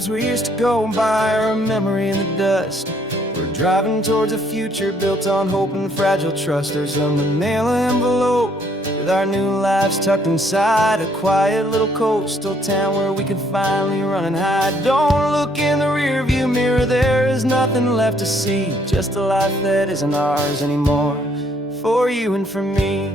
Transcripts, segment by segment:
dreams we used to go by are a memory in the dust. We're driving towards a future built on hope and fragile trust. There's a manila envelope with our new lives tucked inside, a quiet little coastal town where we can finally run and hide. Don't look in the rearview mirror, there is nothing left to see, just a life that isn't ours anymore, for you and for me.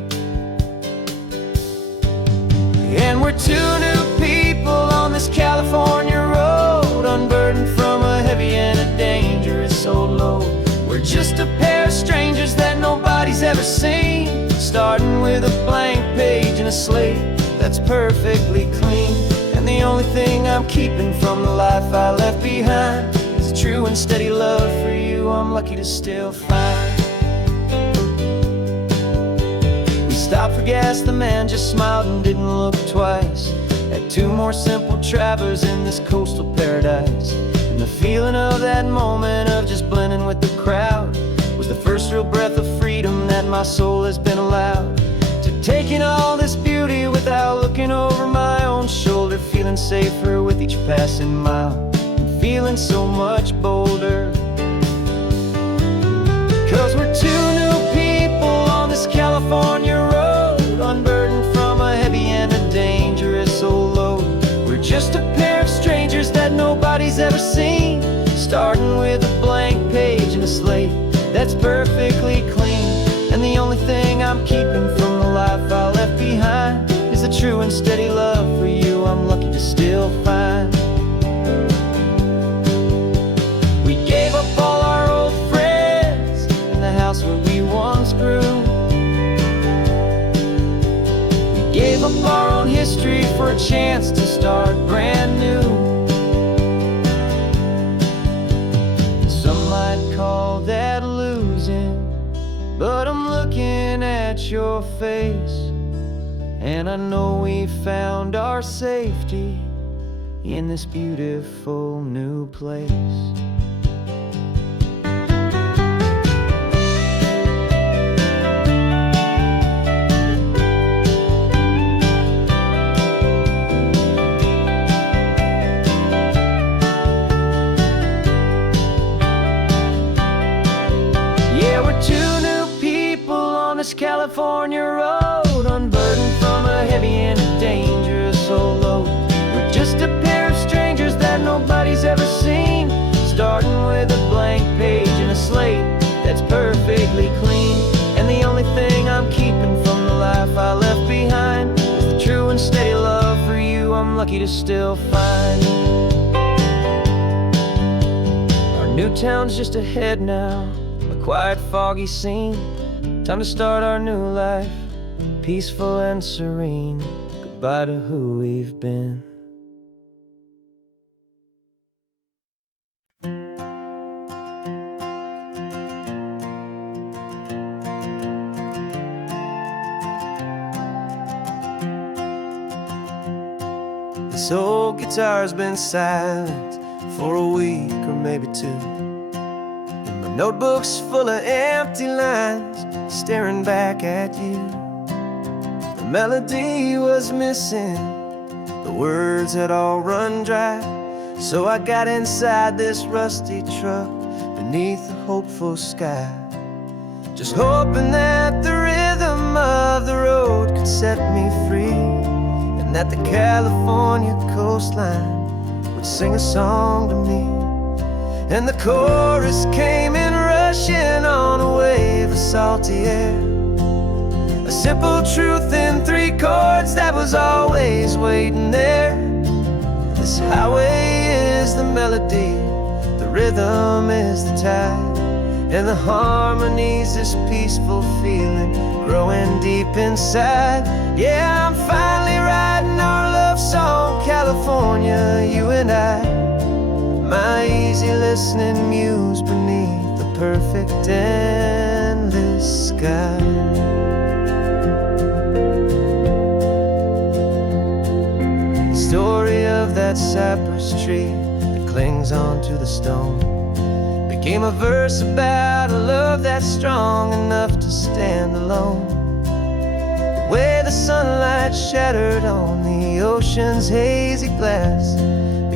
And we're two new people on this California road, unburdened from a heavy and a dangerous old load. We're just a pair of strangers that nobody's ever seen, starting with a blank page and a slate that's perfectly clean. And the only thing I'm keeping from the life I left behind is a true and steady love for you I'm lucky to still find. We stopped for gas, the man just smiled and didn't look twice. Had two more simple travelers in this coastal paradise. And the feeling of that moment of just blending with the crowd was the first real breath of freedom that my soul has been allowed to take in all this beauty without looking over my own shoulder, feeling safer with each passing mile and feeling so much bolder. 'Cause we're two new people on this California road, unburdened from a heavy and a dangerous old load. We're just a pair of strangers that nobody's ever seen, starting with a blank page and a slate that's perfectly clean. And the only thing I'm keeping from the life I left behind is the true and steady love for you I'm lucky to still find. We gave up all our old friends and the house where we once grew. We gave up our own history for a chance to start brand new. Some might call that losing, but I'm looking at your face, and I know we found our safety in this beautiful new place. California road, unburdened from a heavy and a dangerous old load. We're just a pair of strangers that nobody's ever seen, starting with a blank page and a slate that's perfectly clean. And the only thing I'm keeping from the life I left behind is the true and steady love for you I'm lucky to still find. Our new town's just ahead now, a quiet foggy scene. Time to start our new life, peaceful and serene. Goodbye to who we've been. This old guitar's been silent for a week or maybe two. Notebooks full of empty lines, staring back at you. The melody was missing, the words had all run dry. So I got inside this rusty truck beneath a hopeful sky, just hoping that the rhythm of the road could set me free, and that the California coastline would sing a song to me. And the chorus came in rushing on a wave of salty air, a simple truth in three chords that was always waiting there. This highway is the melody, the rhythm is the tide, and the harmony's this peaceful feeling growing deep inside. Yeah, I'm finally writing our love song, California, you and I. My easy listening muse beneath the perfect endless sky. The story of that cypress tree that clings onto the stone became a verse about a love that's strong enough to stand alone. The way the sunlight shattered on the ocean's hazy glass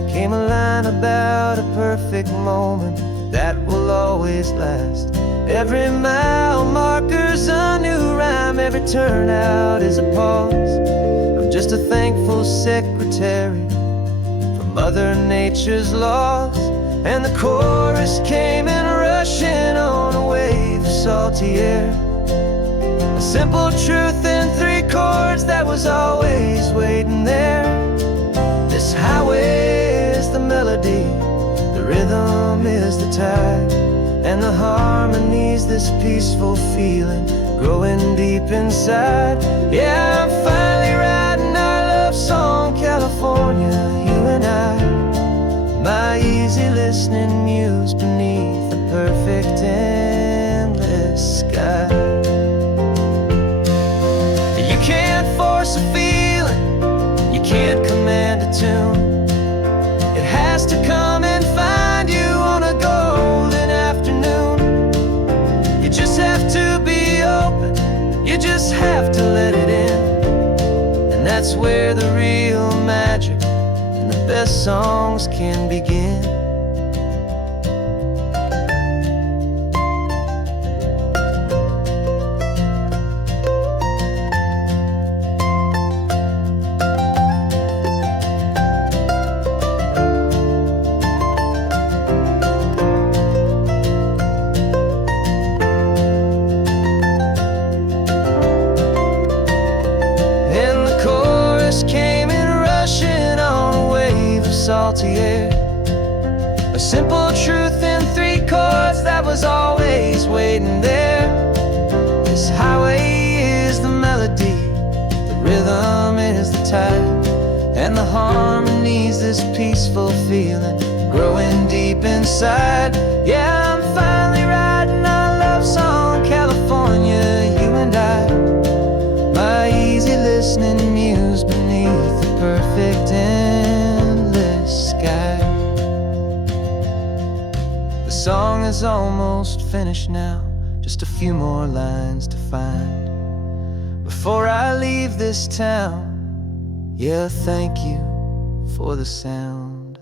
came a line about a perfect moment that will always last. Every mile marker's a new rhyme, every turnout is a pause. I'm just a thankful secretary for Mother Nature's laws. And the chorus came in rushing on a wave of salty air. A simple truth in 3 chords that was always waiting there. This highway is the melody, the rhythm is the tide, and the harmony's this peaceful feeling growing deep inside. Yeah, I'm finally writing our love song, California, you and I. My easy listening muse beneath the perfect endless sky. You can't force a feeling, you can't command a tune. It has to come and find you on a golden afternoon. You just have to be open, you just have to let it in. And that's where the real magic and the best songs can begin. Came in rushing on a wave of salty air. A simple truth in 3 chords that was always waiting there. This highway is the melody, the rhythm is the tide, and the harmony's this peaceful feeling growing deep inside. Yeah, I'm finally writing our love song, California, you and I. My easy listening muse beneath the perfect endless sky. The song is almost finished now, just a few more lines to find before I leave this town. Yeah, thank you for the sound.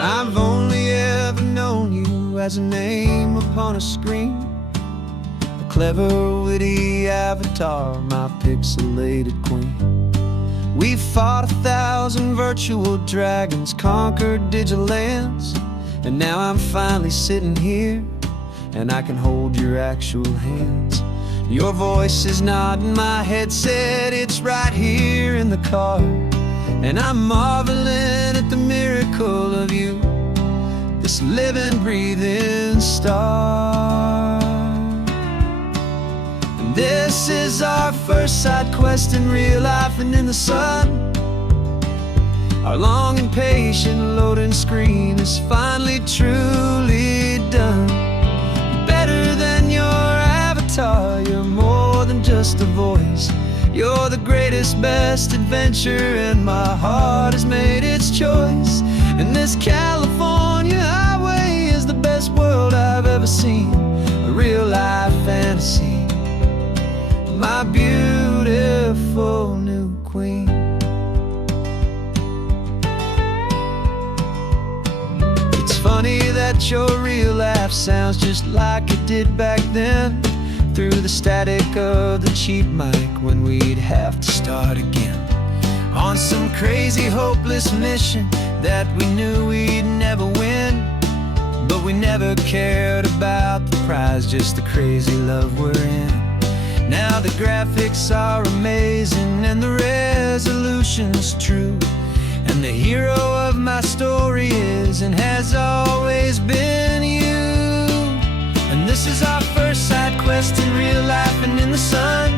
I've only ever known you as a name upon a screen, a clever, witty avatar, my pixelated queen. We've fought 1,000 virtual dragons, conquered digital lands, and now I'm finally sitting here, and I can hold your actual hands. Your voice is not in my headset, it's right here in the car, and I'm marveling at the miracle of you, this living, breathing star. And this is our first side quest in real life and in the sun. Our long and patient loading screen is finally truly done. Better than your avatar, you're more than just a voice. You're the greatest, best adventure, and my heart has made its choice. And this California highway is the best world I've ever seen, a real-life fantasy, my beautiful new queen. It's funny that your real life sounds just like it did back then, through the static of the cheap mic when we'd have to start again, on some crazy hopeless mission that we knew we'd never win. But we never cared about the prize, just the crazy love we're in. Now the graphics are amazing and the resolution's true, and the hero of my story is and has always been you. And this is our first side quest in real life and in the sun.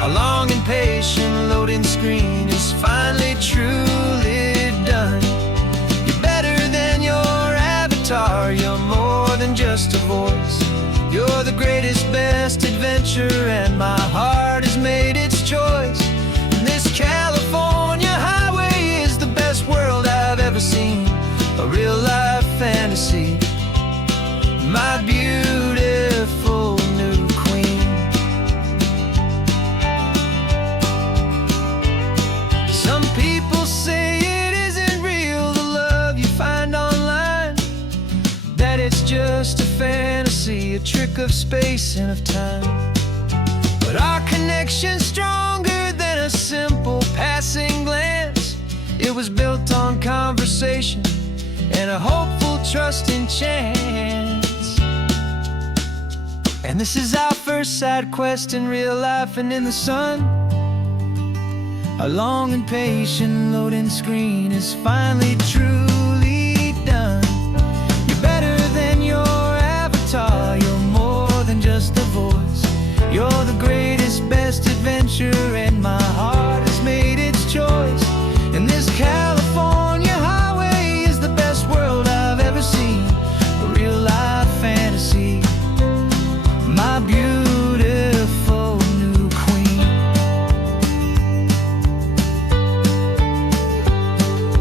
Our long and patient loading screen is finally truly done. You're better than your avatar, you're more than just a voice. You're the greatest, best adventure, and my heart has made its choice. And this California highway is the best world I've ever seen, trick of space and of time. But our connection's stronger than a simple passing glance. It was built on conversation and a hopeful, trusting chance. And this is our first side quest in real life and in the sun. Our long and patient loading screen is finally truly done. You're better than your avatar. You're more than just a voice. You're the greatest, best adventure, and my heart has made its choice. And this California highway is the best world I've ever seen. A real life fantasy, my beautiful new queen.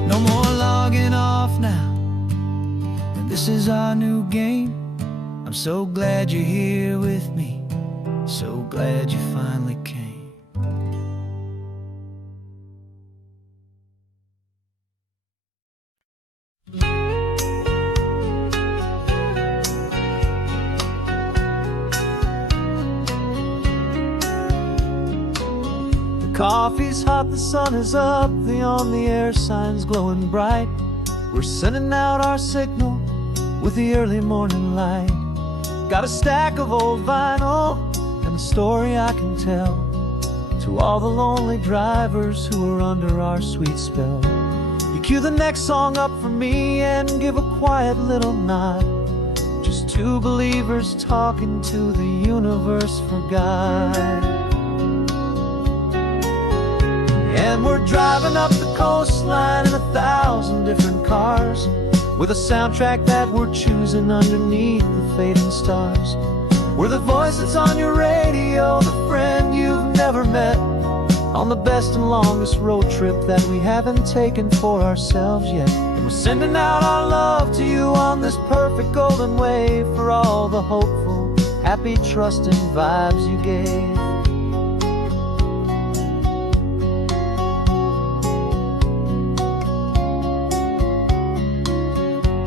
No more logging off now, and this is our new game. I'm so glad you're here with me, so glad you finally came. Coffee's hot, the sun is up, the on-the-air sign's glowing bright. We're sending out our signal with the early morning light. Got a stack of old vinyl and a story I can tell to all the lonely drivers who are under our sweet spell. You cue the next song up for me and give a quiet little nod. Just two believers talking to the universe for God. And we're driving up the coastline in 1,000 different cars, with a soundtrack that we're choosing underneath the fading stars. We're the voice that's on your radio, the friend you've never met, on the best and longest road trip that we haven't taken for ourselves yet. And we're sending out our love to you on this perfect golden wave, for all the hopeful, happy, trusting vibes you gave.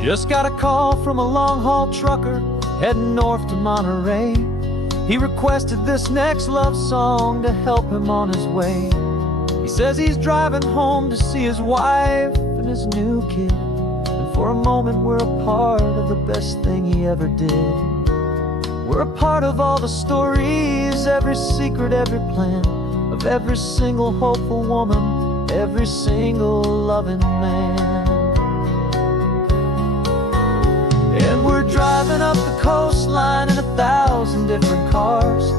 Just got a call from a long-haul trucker heading north to Monterey. He requested this next love song to help him on his way. He says he's driving home to see his wife and his new kid, and for a moment we're a part of the best thing he ever did. We're a part of all the stories, every secret, every plan, of every single hopeful woman, every single loving man. And we're driving up the coastline in 1,000 different cars,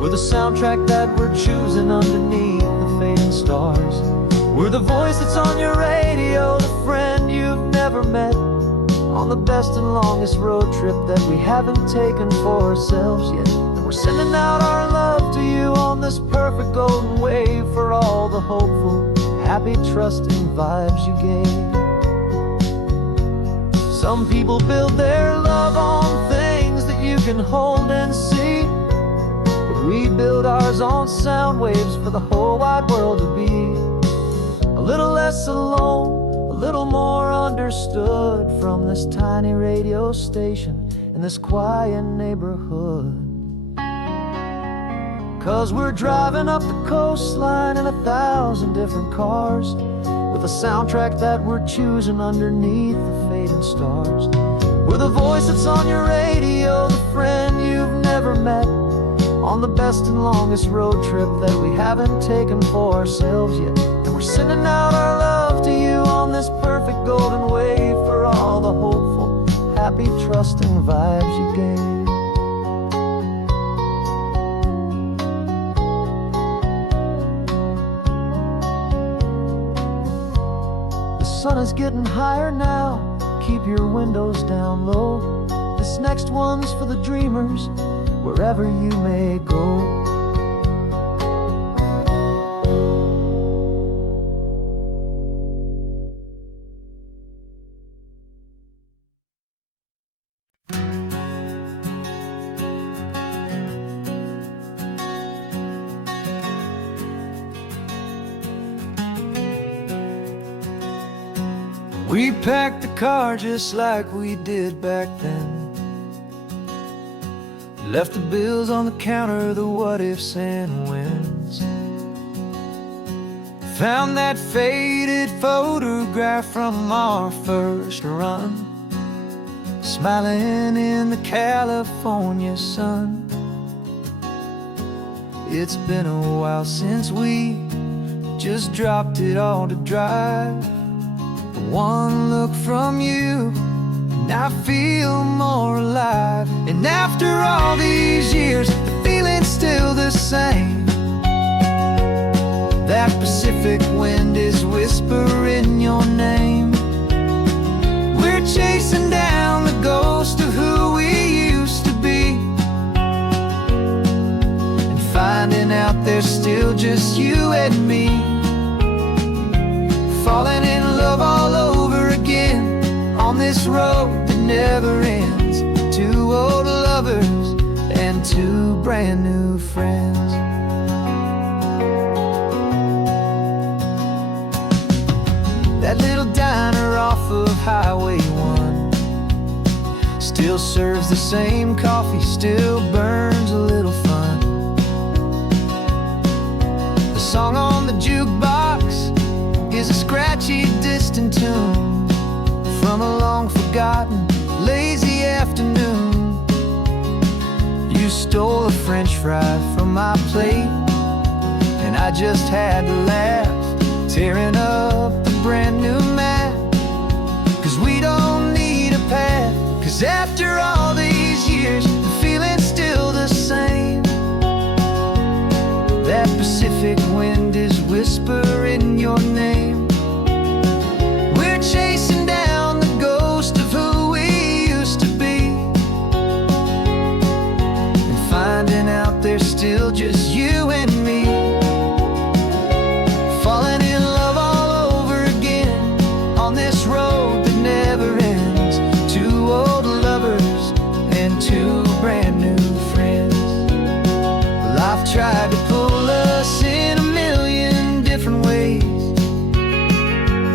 with a soundtrack that we're choosing underneath the fading stars. We're the voice that's on your radio, the friend you've never met, on the best and longest road trip that we haven't taken for ourselves yet. And we're sending out our love to you on this perfect golden wave, for all the hopeful, happy, trusting vibes you gave. Some people build their love on things that you can hold and see, but we build ours on sound waves for the whole wide world to be a little less alone, a little more understood, from this tiny radio station in this quiet neighborhood. 'Cause we're driving up the coastline in 1,000 different cars, with a soundtrack that we're choosing underneath the fading stars. We're the voice that's on your radio, the friend you've never met, on the best and longest road trip that we haven't taken for ourselves yet. And we're sending out our love to you on this perfect golden wave, for all the hopeful, happy, trusting vibes you gave. The sun is getting higher now, keep your windows down low. This next one's for the dreamers, wherever you may go. We packed the car just like we did back then. left the bills on the counter, the what ifs and whens. Found that faded photograph from our first run, smiling in the California sun. It's been a while since we just dropped it all to dry. One look from you and I feel more alive. And after all these years, the feeling's still the same. That Pacific wind is whispering your name. We're chasing down the ghost of who we used to be, and finding out there's still just you and me. Falling in love all over again on this road that never ends. Two old lovers and two brand new friends. That little diner off of Highway 1 still serves the same coffee, still burns a little fun. The song on the jukebox is a scratchy, distant tune from a long-forgotten, lazy afternoon. You stole a French fry from my plate, and I just had to laugh, tearing up the brand new map. 'Cause we don't need a path, 'cause after all these years, the feeling's still the same. That Pacific wind is whispering your name. We're chasing down the ghost of who we used to be, and finding out there's still just you and me. Falling in love all over again on this road that never ends. Two old lovers and two brand new friends. Life tried to pull us in a million different ways,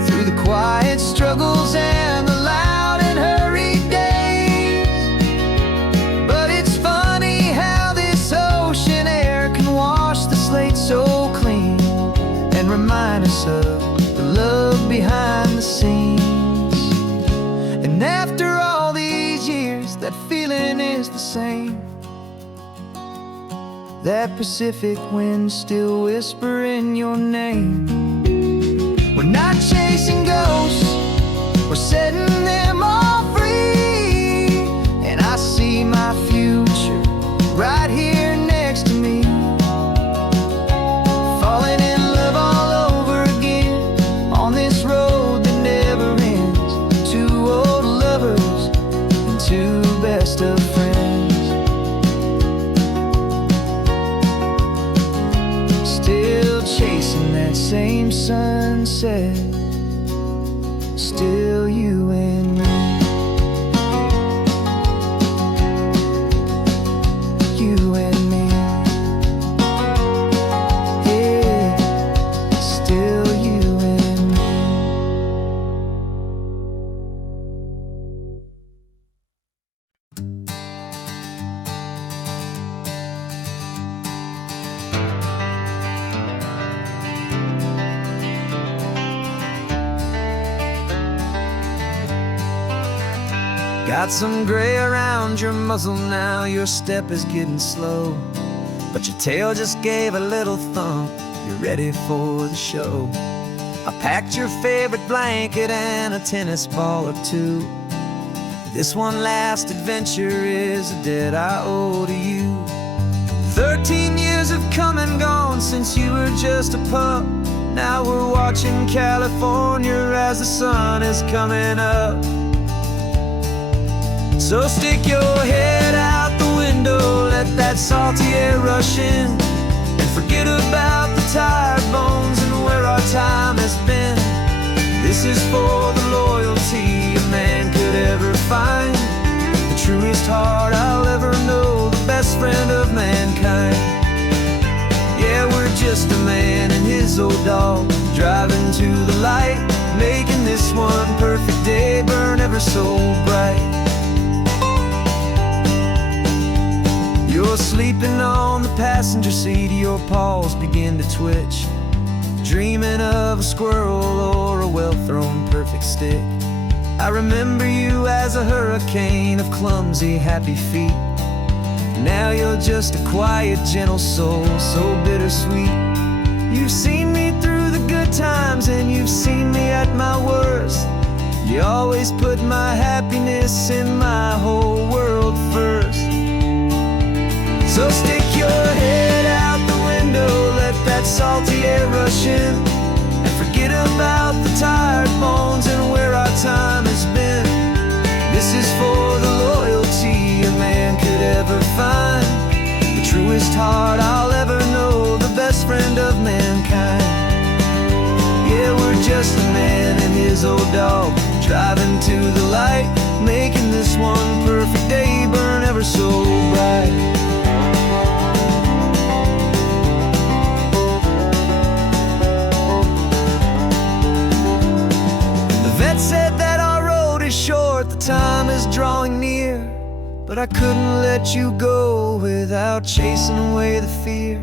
through the quiet struggles and the loud and hurried days. But it's funny how this ocean air can wash the slate so clean, and remind us of the love behind the scenes. And after all these years, that feeling is the same. That Pacific wind still whispering your name. We're not chasing ghosts, we're setting them all free. And I see my future right here next to me. Falling in love all over again on this road that never ends. Two old lovers and two best of friends. Still chasing that same sunset, still you and me. You and me. Yeah, still you and me. Got some gray around your muzzle now, your step is getting slow, but your tail just gave a little thump, you're ready for the show. I packed your favorite blanket and a tennis ball or two. This one last adventure is a debt I owe to you. 13 years have come and gone since you were just a pup. Now we're watching California as the sun is coming up. So stick your head out the window, let that salty air rush in, and forget about the tired bones and where our time has been. This is for the loyalty a man could ever find, the truest heart I'll ever know, the best friend of mankind. Yeah, we're just a man and his old dog, driving to the light, making this one perfect day burn ever so bright. sleeping on the passenger seat, your paws begin to twitch, dreaming of a squirrel or a well-thrown perfect stick. I remember you as a hurricane of clumsy, happy feet. Now you're just a quiet, gentle soul, so bittersweet. You've seen me through the good times and you've seen me at my worst. You always put my happiness in my whole world first. So stick your head out the window, let that salty air rush in, and forget about the tired bones and where our time has been. This is for the loyalty a man could ever find, the truest heart I'll ever know, the best friend of mankind. Yeah, we're just a man and his old dog, driving to the light, making this one perfect day burn ever so bright. The vet said that our road is short, the time is drawing near, but I couldn't let you go without chasing away the fear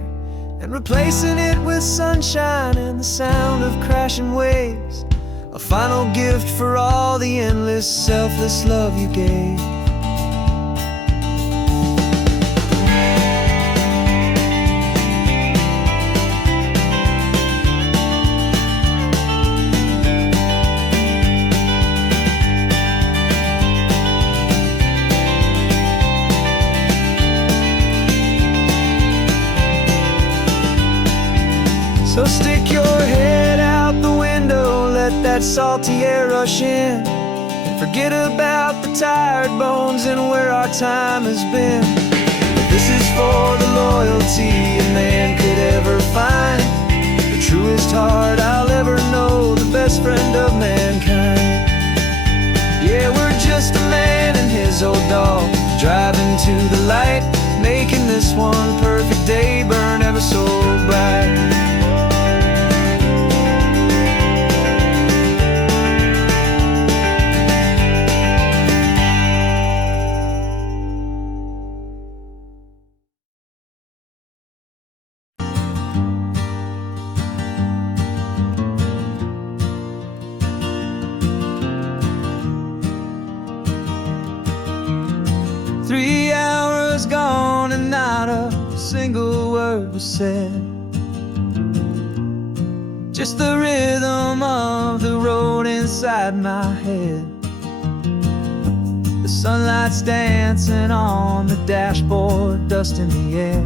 and replacing it with sunshine and the sound of crashing waves. A final gift for all the endless, selfless love you gave. So stick your head out the window, let that salty air rush in, and forget about the tired bones and where our time has been. This is for the loyalty a man could ever find, the truest heart I'll ever know, the best friend of mankind. Yeah, we're just a man and his old dog, driving to the light, making this one perfect day burn ever so bright. 3 hours gone and not a single word was said. Just the rhythm of the road inside my head. The sunlight's dancing on the dashboard, dust in the air.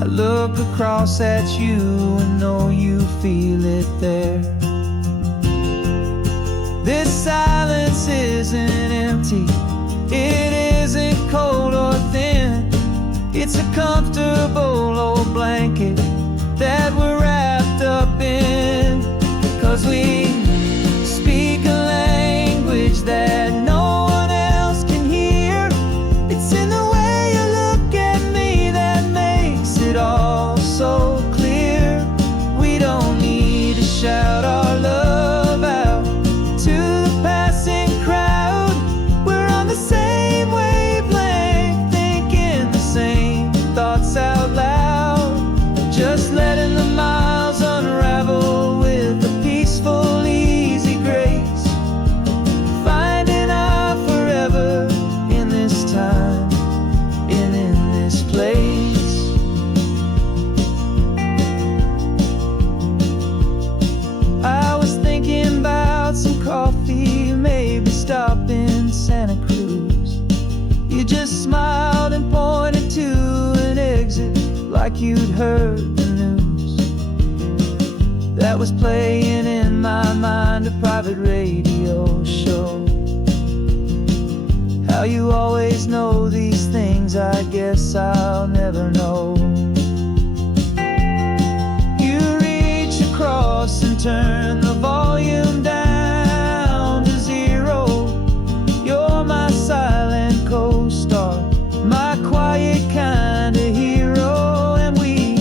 I look across at you and know you feel it there. This silence isn't empty, it isn't cold or thin. It's a comfortable old blanket that we're wrapped up in. 'Cause we speak a language that no one else can hear. It's in the way you look at me that makes it all so clear. We don't need to shout our love out to the passing crowd. We're on the same wavelength, thinking the same thoughts out loud. Just letting the miles unravel with a peaceful, easy grace. Finding our forever in this time and in this place. I was thinking about some coffee, maybe stop in Santa Cruz. You just smiled and pointed to an exit like you'd heard the news. That was playing in my mind, a private radio show. How you always know these things, I guess I'll never know. You reach across and turn the volume down to 0. You're my silent co-star, my quiet kind of hero. And we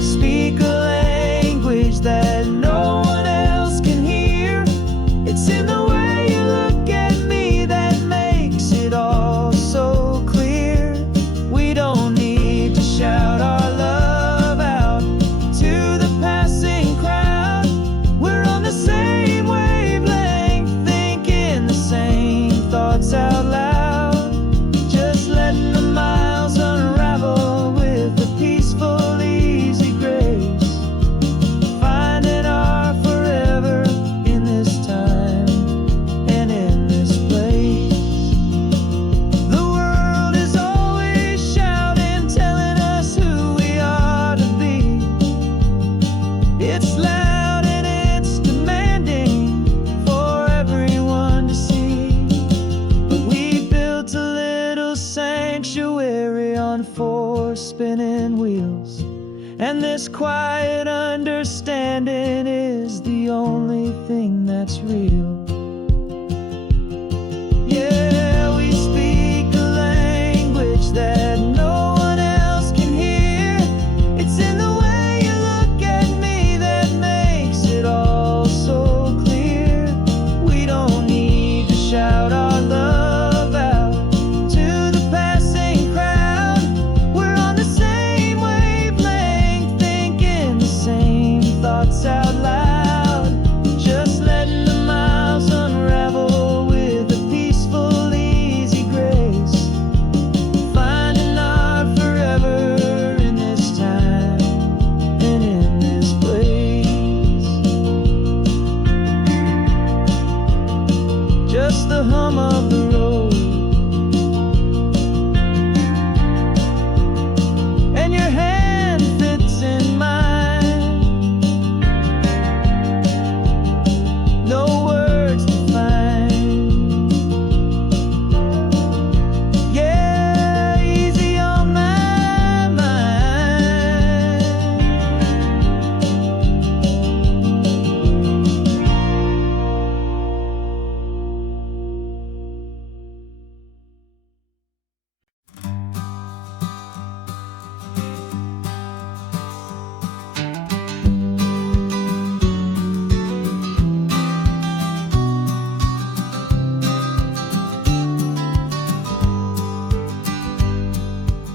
speak a language that no one else can hear. It's in the way you look at me that makes it all so clear. spinning wheels. And this quiet understanding is the only thing that's real. Yeah, we speak a language that no one else can hear. It's in the way you look at me that makes it all so clear. We don't need to shout our love out to the passing crowd. We're on the same wavelength, thinking the same thoughts out loud. Just letting the miles unravel with a peaceful, easy grace. Finding our forever in this time and in this place. Just the hum of the road and your hand fits in mine. No words to find. Yeah, easy on my mind.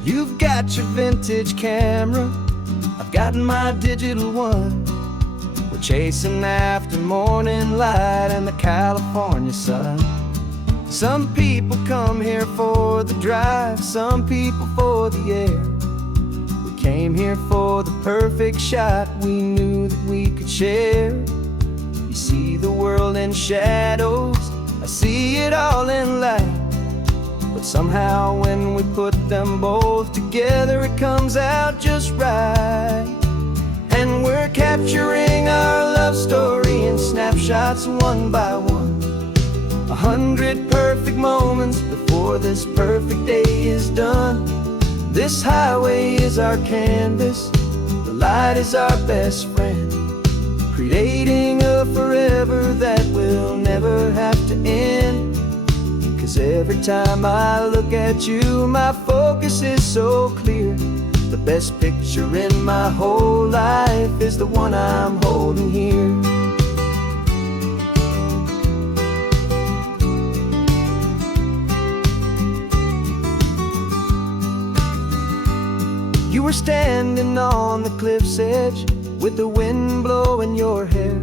You've got your vintage camera, I've got my digital one. We're chasing after morning light and the California sun. Some people come here for the drive, some people for the air. We came here for the perfect shot we knew that we could share. You see the world in shadows, I see it all in light. But somehow when we put them both together, it comes out just right. And we're capturing our love story in snapshots one by one. 100 perfect moments before this perfect day is done. This highway is our canvas, the light is our best friend, creating a forever that will never have to end. 'Cause every time I look at you, my focus is so clear. The best picture in my whole life is the one I'm holding here. You were standing on the cliff's edge with the wind blowing your hair,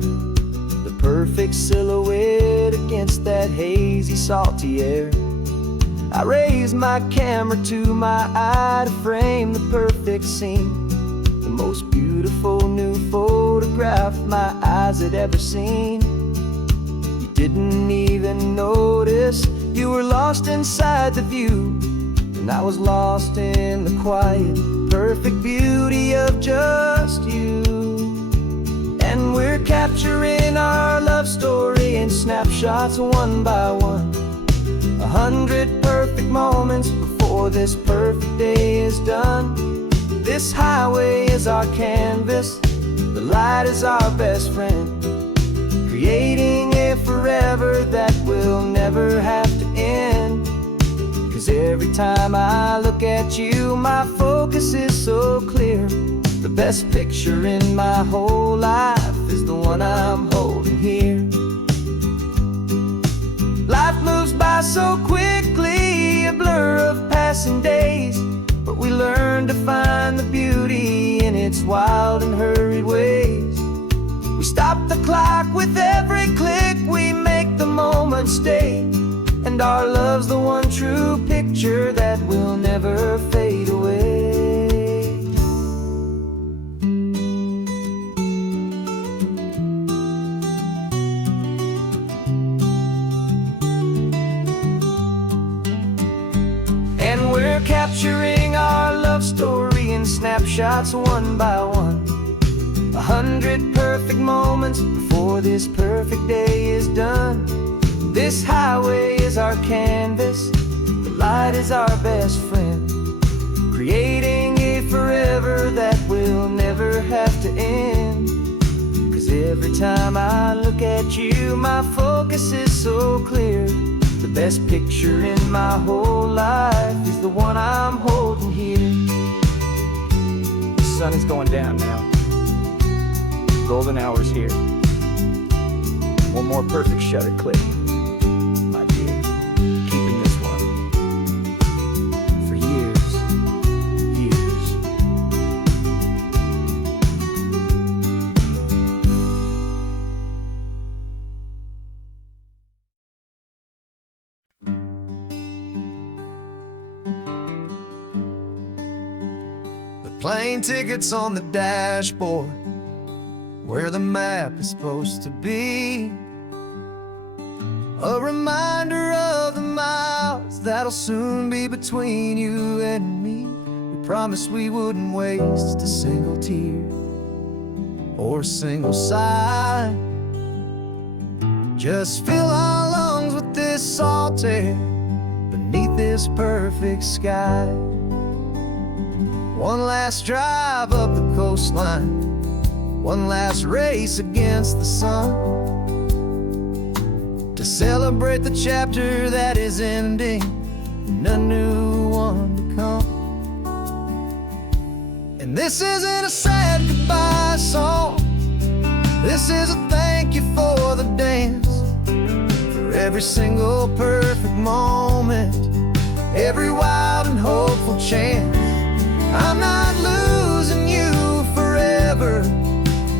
the perfect silhouette against that hazy, salty air. I raised my camera to my eye to frame the perfect scene, the most beautiful new photograph my eyes had ever seen. You didn't even notice you were lost inside the view, and I was lost in the quiet, perfect beauty of just you. And we're capturing our love story in snapshots one by one. 100 perfect moments before this perfect day is done. This highway is our canvas, the light is our best friend, creating a forever that will never have to end. 'Cause every time I look at you, my focus is so clear. The best picture in my whole life is the one I'm holding here. Life moves by so quickly, a blur of passing days, but we learn to find the beauty in its wild and hurried ways. We stop the clock with every click, we make the moment stay, and our love's the one true picture that will never fade away. We're capturing our love story in snapshots one by one. 100 perfect moments before this perfect day is done. This highway is our canvas, the light is our best friend, creating a forever Every time I look at you, my focus is so clear. The best picture in my whole life is the one I'm holding here. The sun is going down now. Golden hour's here. One more perfect shutter click, my dear. Keeping this one for years, years. The plane tickets on the dashboard, where the map is supposed to be. A reminder of the miles that'll soon be between you and me. We promised we wouldn't waste a single tear or a single sigh. Just fill our lungs with this salt air beneath this perfect sky. One last drive up the coastline, one last race against the sun, to celebrate the chapter that is ending and a new one to come. And this isn't a sad goodbye song, this is a thank you for the dance, for every single perfect moment, every wild and hopeful chance. I'm not losing you forever,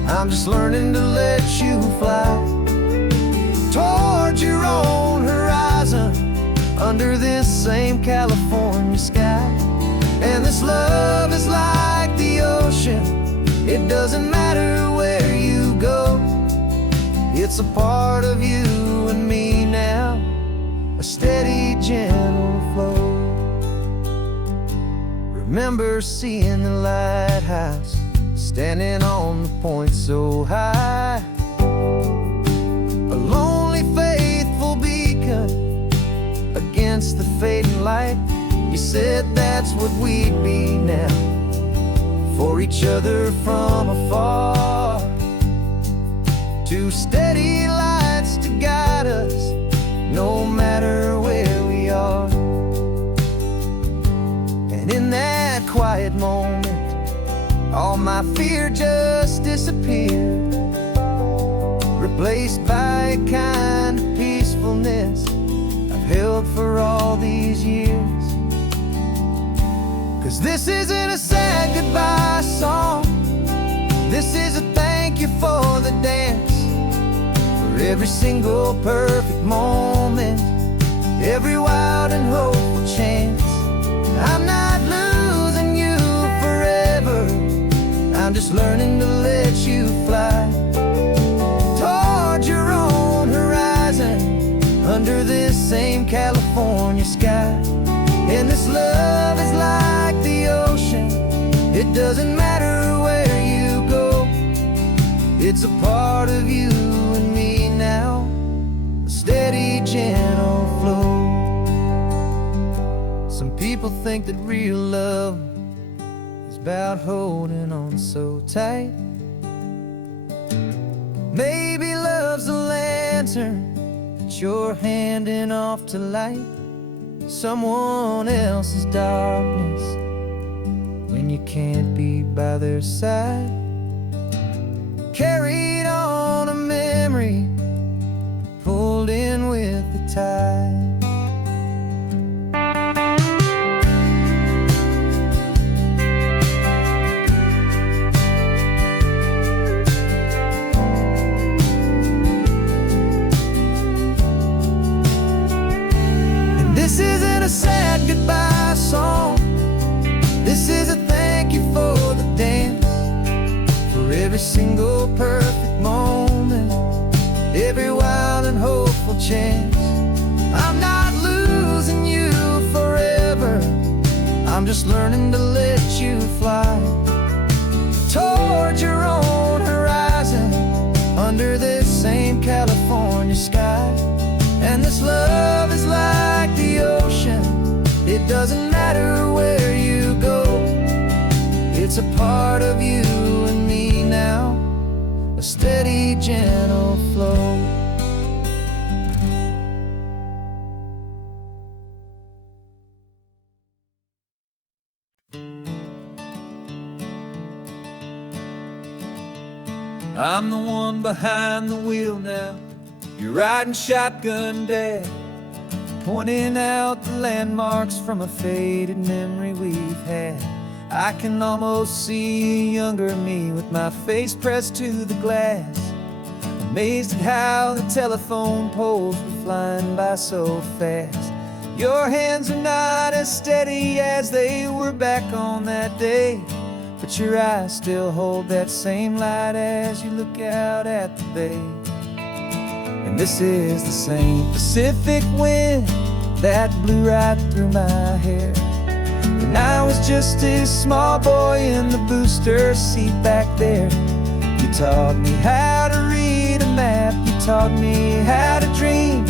I'm just learning to let you fly towards your own horizon, under this same California sky. And this love is like the ocean, it doesn't matter where you go, it's a part of you and me now, a steady, gentle flow. Remember seeing the lighthouse, standing on the point so high, a lonely, faithful beacon against the fading light. You said that's what we'd be now, for each other from afar. Two steady lights to guide us, no matter where we are. And in that quiet moment, all my fear just disappeared, replaced by a kind of peacefulness I've held for all these years. 'Cause this isn't a sad goodbye song, this is a thank you for the dance, for every single perfect moment, every wild and hopeful chance. I'm not losing you forever, I'm just learning to let you fly towards your own horizon, under this same California sky. And this love is like the ocean, it doesn't matter where you go, it's a part of you and me now, a steady, gentle flow. Some people think that real love is about holding on so tight. Maybe love's a lantern that you're handing off to light someone else's darkness when you can't be by their side. Carried on a memory, pulled in with the tide. This isn't a sad goodbye song, this is a thank you for the dance, for every single perfect moment, every wild and hopeful chance. I'm not losing you forever, I'm just learning to let you fly towards your own horizon, under this same California sky. And this love is like the ocean, it doesn't matter where you go, it's a part of you and me now, a a steady, gentle flow. I'm the one behind the wheel now. You're riding shotgun, Dad, pointing out the landmarks from a faded memory we've had. I can almost see a younger me with my face pressed to the glass, amazed at how the telephone poles were flying by so fast. Your hands are not as steady as they were back on that day, but your eyes still hold that same light as you look out at the bay. And this is the same Pacific wind that blew right through my hair when I was just a small boy in the booster seat back there. You taught me how to read a map, you taught me how to dream,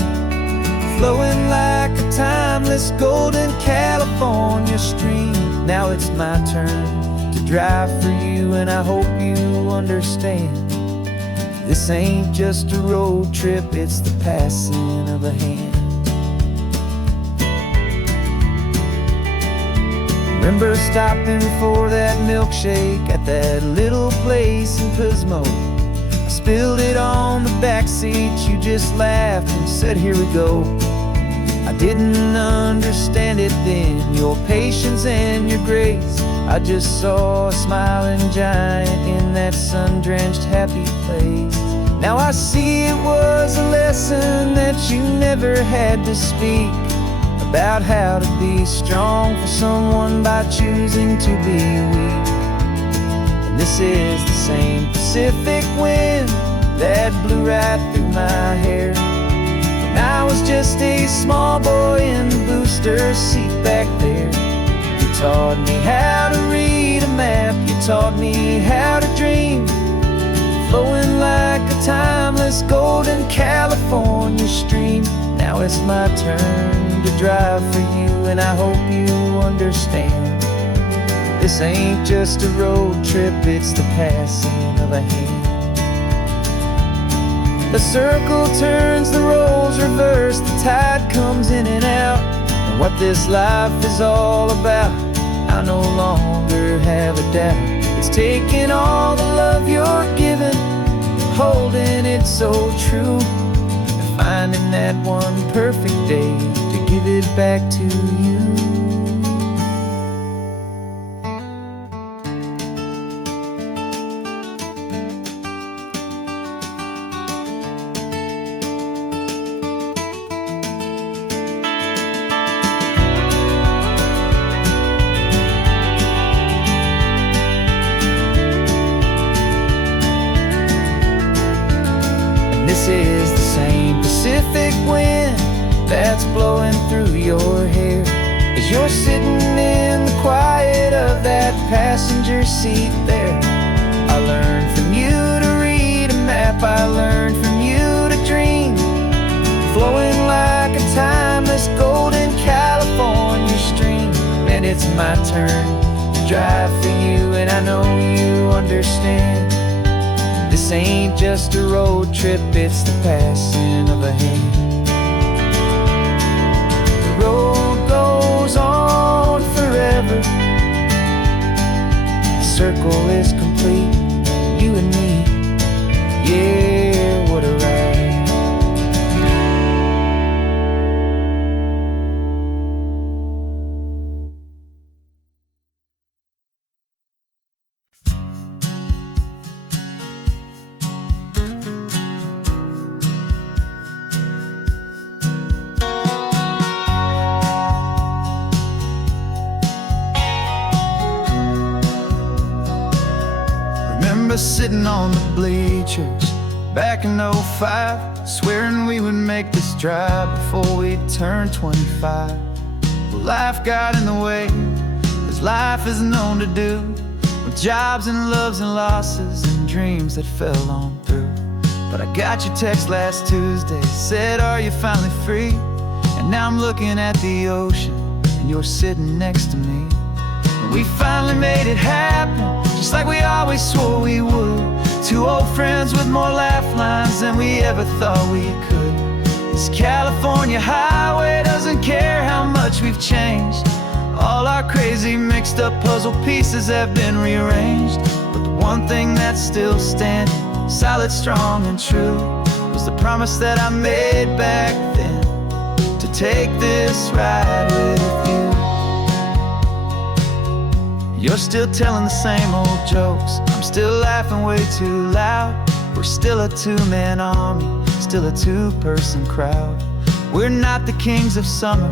flowing like a timeless golden California stream. Now it's my turn to drive for you, and I hope you understand. This ain't just a road trip, it's the passing of a hand. Remember stopping for that milkshake at that little place in Pismo? I spilled it on the back seat, you just laughed and said, here we go. I didn't understand it then, your patience and your grace. I just saw a smiling giant in that sun-drenched happy place. Now I see it was a lesson that you never had to speak, about how to be strong for someone by choosing to be weak. And this is the same Pacific wind that blew right through my hair when I was just a small boy in the booster seat back there. You taught me how to read a map, you taught me how to dream, flowing like a timeless golden California stream. Now it's my turn to drive for you, and I hope you understand. This ain't just a road trip, it's the passing of a hand. The circle turns, the roles reverse, the tide comes in and out. And what this life is all about, I no longer have a doubt. It's taking all the love you're giving, holding it so true, and finding that one perfect day to give it back to you. This is the same Pacific wind that's blowing through your hair as you're sitting in the quiet of that passenger seat there. I learned from you to read a map, I learned from you to dream, flowing like a timeless golden California stream. And it's my turn to drive for you, and I know you understand. This ain't just a road trip, it's the passing of a hand. The road goes on forever, the circle is complete, you and me, yeah, what a ride. Sitting on the bleachers back in '05, swearing we would make this drive before we turned 25. Well, life got in the way, as life is known to do, with jobs and loves and losses and dreams that fell on through. But I got your text last Tuesday, said, are you finally free? And now I'm looking at the ocean, and you're sitting next to me. We finally made it happen, just like we always swore we would. Two old friends with more laugh lines than we ever thought we could. This California highway doesn't care how much we've changed. All our crazy mixed up puzzle pieces have been rearranged. But the one thing that's still standing, solid, strong, and true, was the promise that I made back then, to take this ride with you. You're still telling the same old jokes, I'm still laughing way too loud. We're still a two-man army, still a two-person crowd. We're not the kings of summer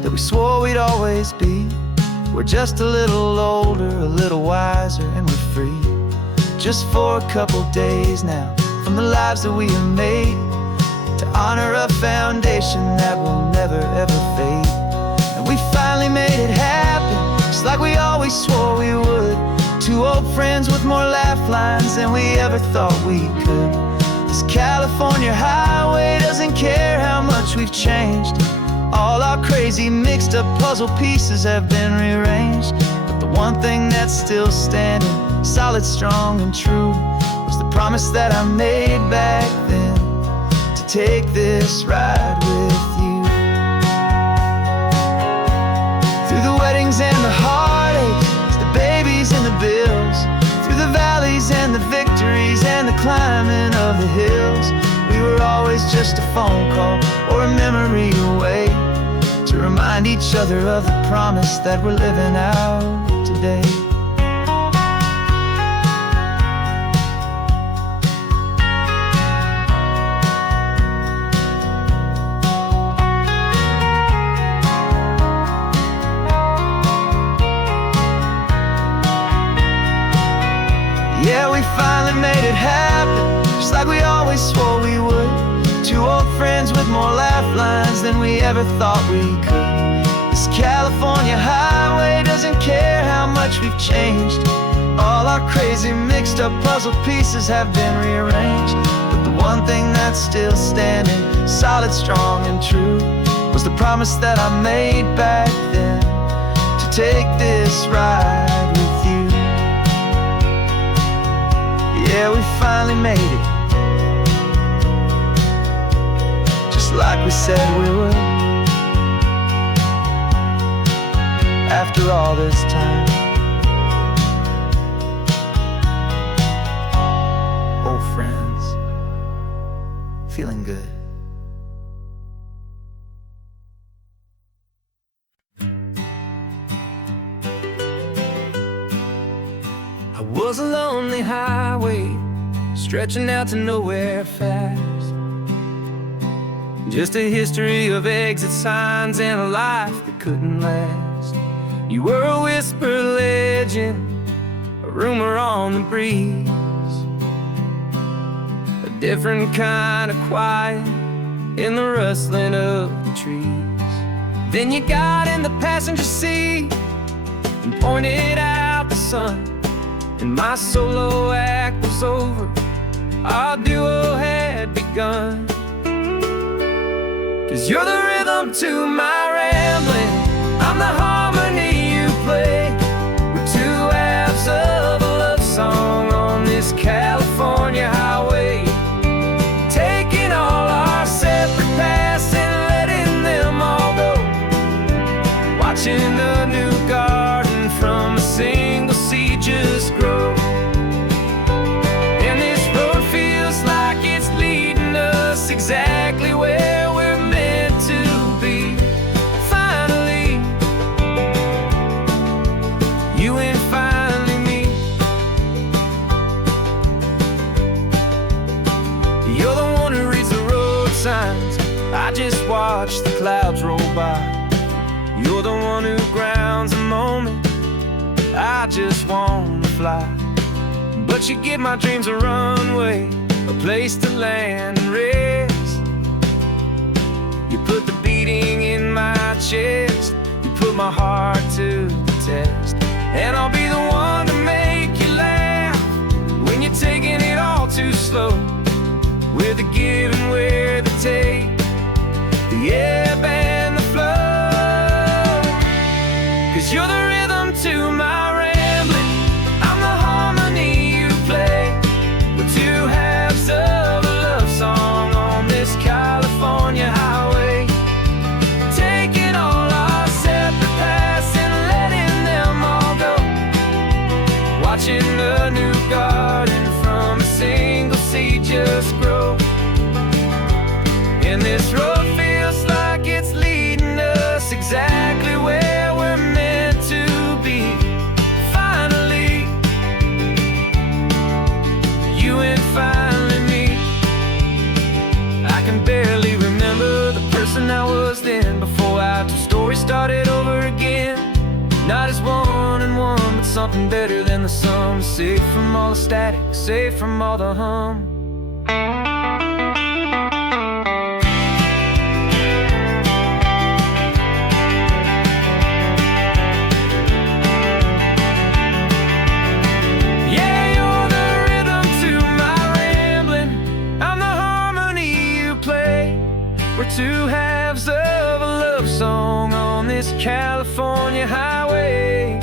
that we swore we'd always be. We're just a little older, a little wiser, and we're free. Just for a couple days now, from the lives that we have made, to honor a foundation that will never ever fade. And we finally made it happen, just like we always swore we would. Two old friends with more laugh lines than we ever thought we could. This California highway doesn't care how much we've changed. All our crazy mixed up puzzle pieces have been rearranged. But the one thing that's still standing, solid, strong, and true, was the promise that I made back then, to take this ride with you. Through the weddings and the heartaches, the babies and the bills, through the valleys and the victories and the climbing of the hills, we were always just a phone call or a memory away, to remind each other of the promise that we're living out today. Yeah, we finally made it happen, just like we always swore we would. Two old friends with more laugh lines than we ever thought we could. This California highway doesn't care how much we've changed. All our crazy mixed up puzzle pieces have been rearranged. But the one thing that's still standing, solid, strong, and true, was the promise that I made back then, to take this ride with you. Yeah, we finally made it, just like we said we would. After all this time, old friends, feeling good. I was a lonely highway, stretching out to nowhere fast. Just a history of exit signs and a life that couldn't last. You were a whisper legend, a rumor on the breeze, a different kind of quiet in the rustling of the trees. Then you got in the passenger seat and pointed out the sun, and my solo act was over, our duo had begun. 'Cause you're the rhythm to my rambling, I'm the harmony you play. We're two halves of a love song on this California highway, taking all our separate paths and letting them all go, watching a new garden from a single seed just grow. And this road feels like it's leading us exactly where we're meant to be. Finally, you and finally me. You're the one who reads the road signs, I just watch the clouds roll by. You're the one who grounds the moment, I just wanna fly. But you give my dreams a runway, a place to land and rest. You put the beating in my chest, you put my heart to the test. And I'll be the one to make you laugh when you're taking it all too slow. We're the give and we're the take, the ebb and the flow. 'Cause you're the rhythm to my rambling, I'm the harmony you play. We're a new garden from a single seed just grow. And this road feels like it's leading us exactly where we're meant to be. Finally, you and finally me. I can barely remember the person I was then, before our two stories started over again. Not as one and one, but something better than the sum. Safe from all the static, safe from all the hum. We're two halves of a love song on this California highway,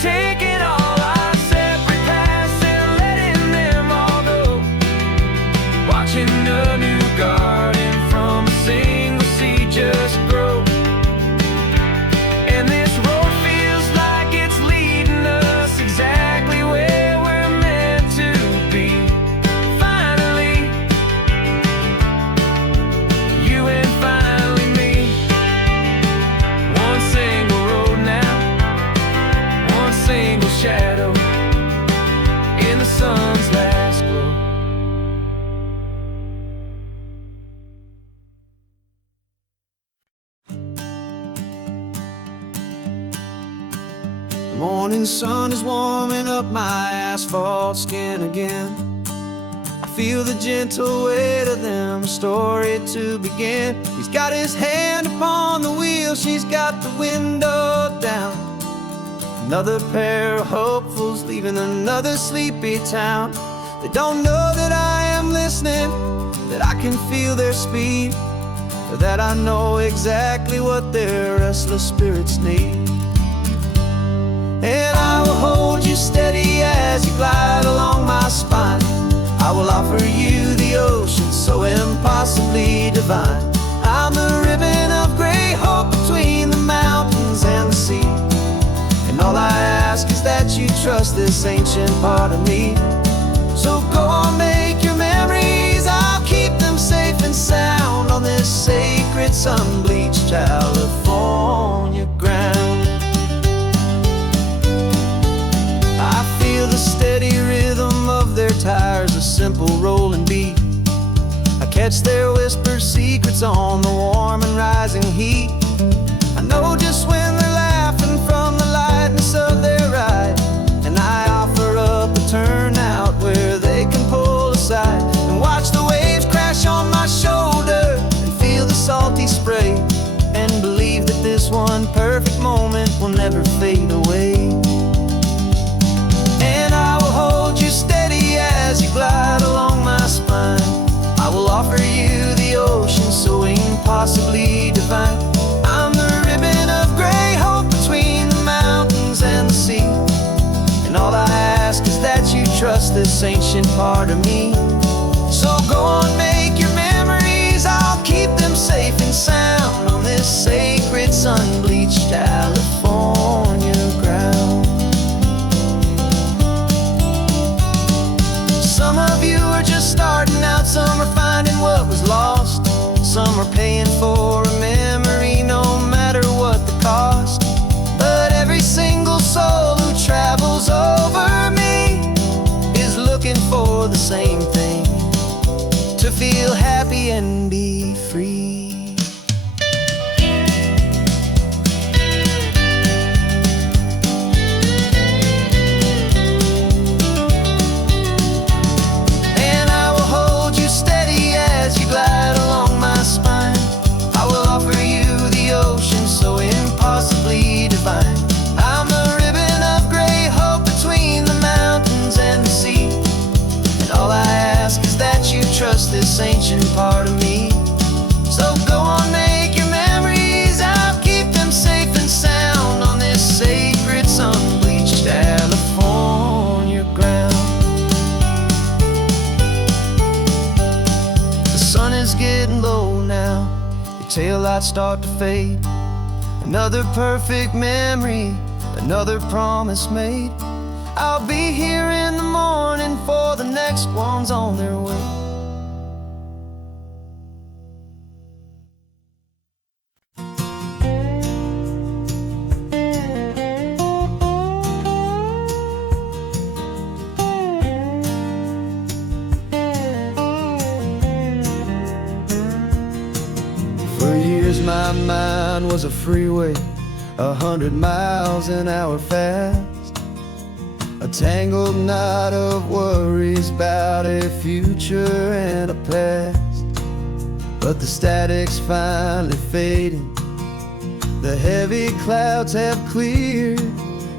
taking all our separate paths and letting them all go. Watching a new garden from a single seed just grow. And this road feels like it's leading us exactly where we're meant to be. Finally, you and finally me. One single road now, one single shadow in the sun's last glow. The morning sun is warming up my asphalt skin again. I feel the gentle weight of them, story to begin. He's got his hand upon the wheel, she's got the window down. Another pair of hopefuls leaving another sleepy town. They don't know that I am listening, that I can feel their speed, or that I know exactly what their restless spirits need. And I will hold you steady as you glide along my spine. I will offer you the ocean so impossibly divine. I'm the ribbon of gray hope between the mountains and the sea. And all I ask is that you trust this ancient part of me. So go on, make your memories, I'll keep them safe and sound on this sacred sun-bleached California ground. I feel the steady rhythm of their tires, a simple rolling beat. I catch their whispered secrets on the warm and rising heat. I know just when they're laughing from the lightness of their ride, and I offer up a turnout where they can pull aside and watch the waves crash on my shoulder and feel the salty spray, and believe that this one perfect moment will never fade away. And I will hold you steady as you glide along my spine. I will offer you the ocean so impossibly divine. I'm the ribbon of gray hope between the mountains and the sea. And all I ask is that you trust this ancient part of me. So go on, make your memories, I'll keep them safe and sound on this sacred sun-bleached California ground. Some of you are just starting out, some are finding what was lost, some are paying for a memory no matter what the cost. But every single soul who travels over me is looking for the same thing, to feel happy and be free. Glide along my spine. I will offer you the ocean so impossibly divine. I'm the ribbon of gray hope between the mountains and the sea. And all I ask is that you trust this ancient part of me. So go on, make your memories, I'll keep them safe and sound on this sacred sun-bleached California ground. Is getting low now, your taillights start to fade. Another perfect memory, another promise made. I'll be here in the morning for the next ones on their way. For years my mind was a freeway, 100 miles an hour fast, a tangled knot of worries about a future and a past. But the static's finally fading, the heavy clouds have cleared,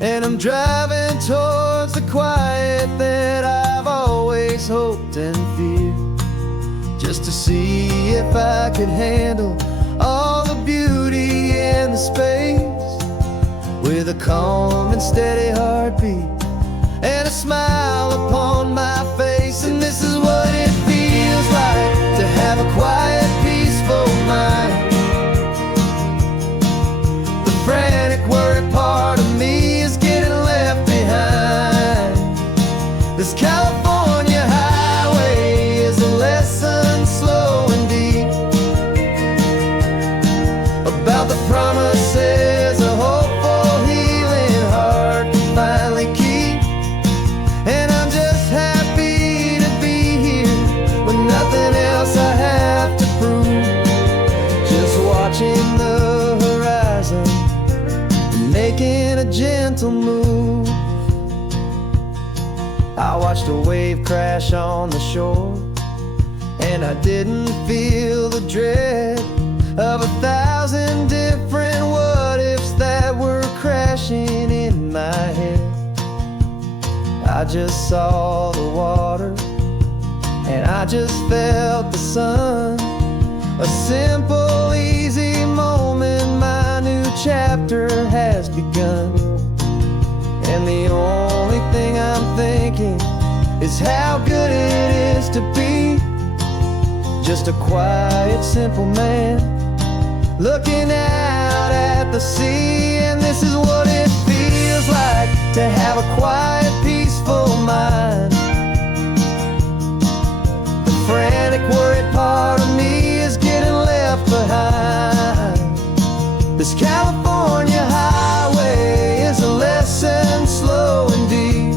and I'm driving towards the quiet that I've always hoped and feared, just to see if I could handle all the beauty and the space, with a calm and steady heartbeat and a smile upon my face. And this is what it feels like to have a quiet, peaceful mind. The frantic, worried part of me is getting left behind. This California highway is a lesson slow and deep about the promises a hopeful, healing heart can finally keep. And I'm just happy to be here with nothing else I have to prove, just watching the horizon and making a gentle move. I watched a wave crash on the shore, and I didn't feel the dread of 1,000 different what-ifs that were crashing in my head. I just saw the water, and I just felt the sun. A simple, easy moment, my new chapter has begun. And the only thing I'm thinking is how good it is to be just a quiet, simple man looking out at the sea. And this is what it feels like to have a quiet, peaceful mind. The frantic, worried part of me is getting left behind. This California highway is a lesson slow and deep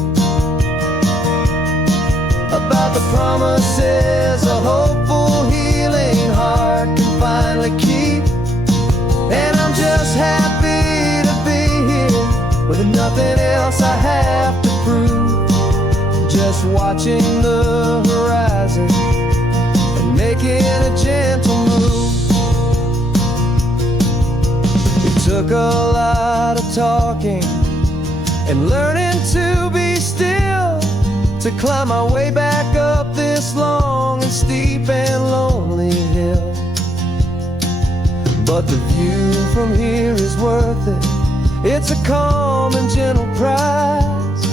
about the promises a hopeful, healing heart can finally keep. And I'm just happy to be here with nothing else I have to prove, just watching the horizon and making a gentle move. It took a lot of talking and learning to be still to climb my way back up this long and steep and lonely hill. But the view from here is worth it. It's a calm and gentle prize,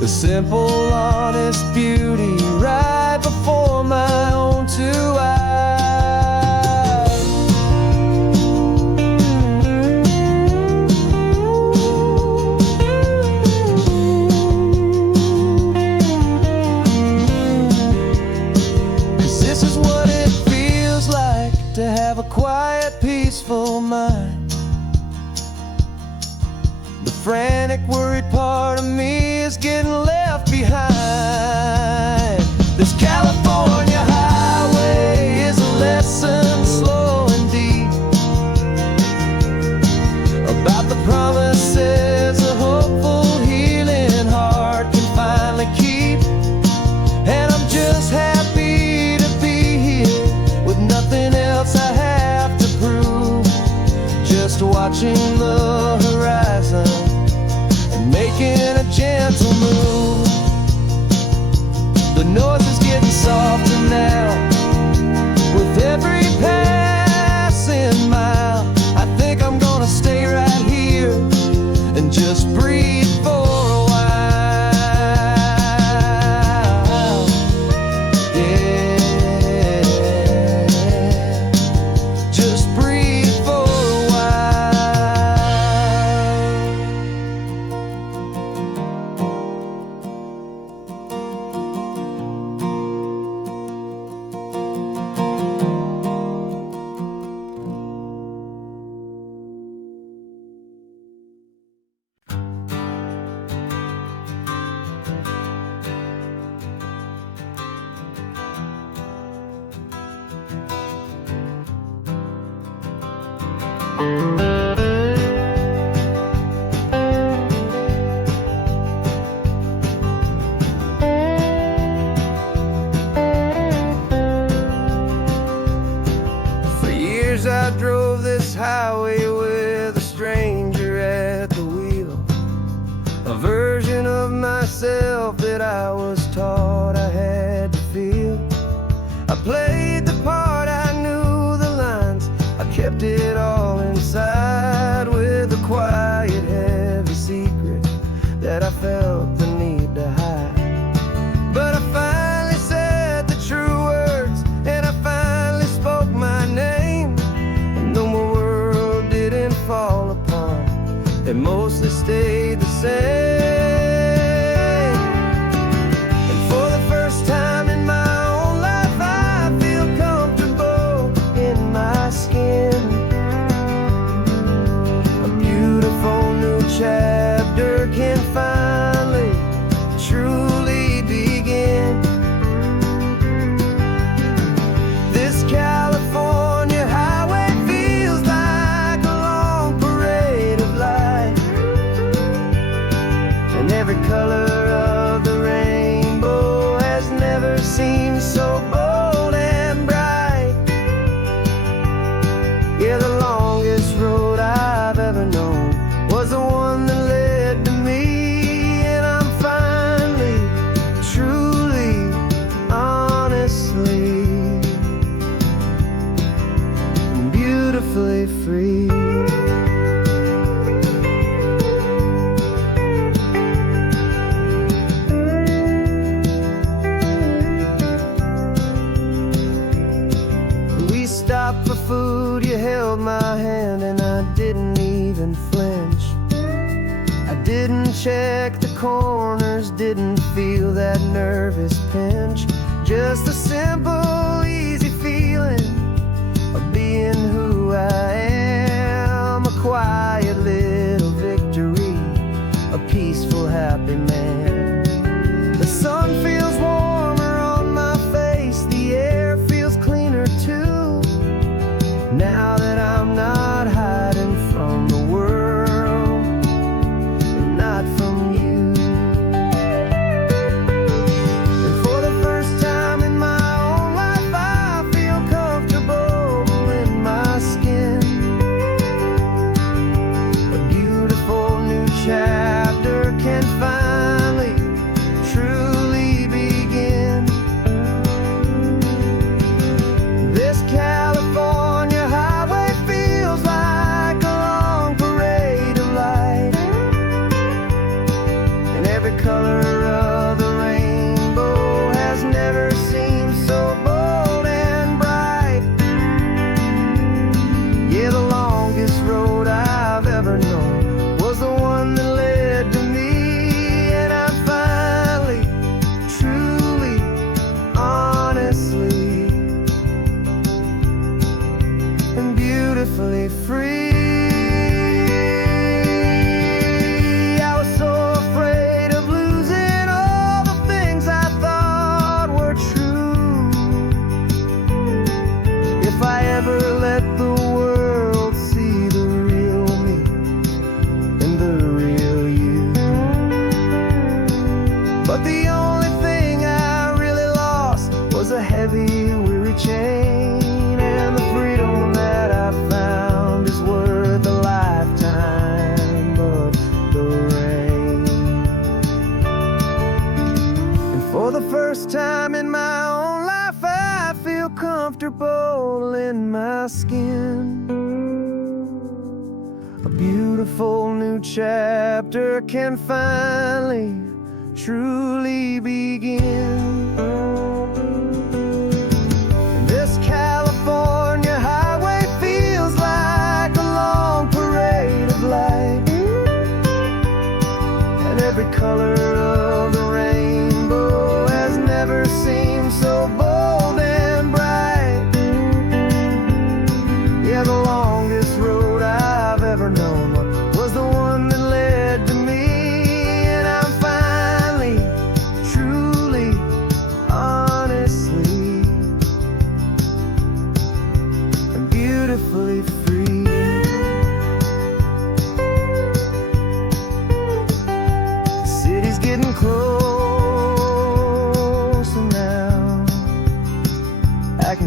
the simple, honest beauty right before my own two eyes. This is what it feels like to have a quiet, peaceful mind. The frantic, worried part of me is getting left behind. For years I drove this highway with a stranger at the wheel, a version of myself that I was taught I had to feel. I played the part, I knew the lines, I kept it all inside with a quiet, heavy secret that I felt the need to hide. But I finally said the true words, and I finally spoke my name, and though my world didn't fall apart, it mostly stayed the same. And for the first time in my own life, I feel comfortable in my skin. A beautiful new chapter can finally truly begin. This California highway feels like a long parade of light, and every color of the rainbow has never seemed so bold and bright. Yeah, the longest road I've ever known was the one that led to me, and I'm finally, truly, honestly, beautifully free. We stopped for food, you held my hand, and I didn't even flinch. I didn't check the corners, didn't feel that nervous pinch. Just a simple, easy feeling of being who I am. A quiet little victory, a peaceful, happy man. The sun feels warmer on my face, the air feels cleaner too, now that I'm not hiding from the world and not from you. And for the first time in my own life, I feel comfortable in my skin. A beautiful new chapter can finally truly begin. This California highway feels like a long parade of light, and every color of the rainbow has never seemed so bold and bright. Yeah, the longest road I've ever known was the one that led to me, and I'm finally, truly, honestly, and beautifully free. I was so afraid of losing all the things I thought were true. If I ever let the world see the real me and the real you. But the only thing I really lost was a heavy, weary chain, and the freedom that I found is worth a lifetime of the rain. And for the first time in my own life, I feel comfortable in my skin. A beautiful new chapter can finally, truly begin. This California highway feels like a long parade of light, and every color of the rainbow has never seemed so bold and bright. Yeah, the longest road I've ever known was the one that led to me, and I'm finally, truly, honestly, and beautifully free.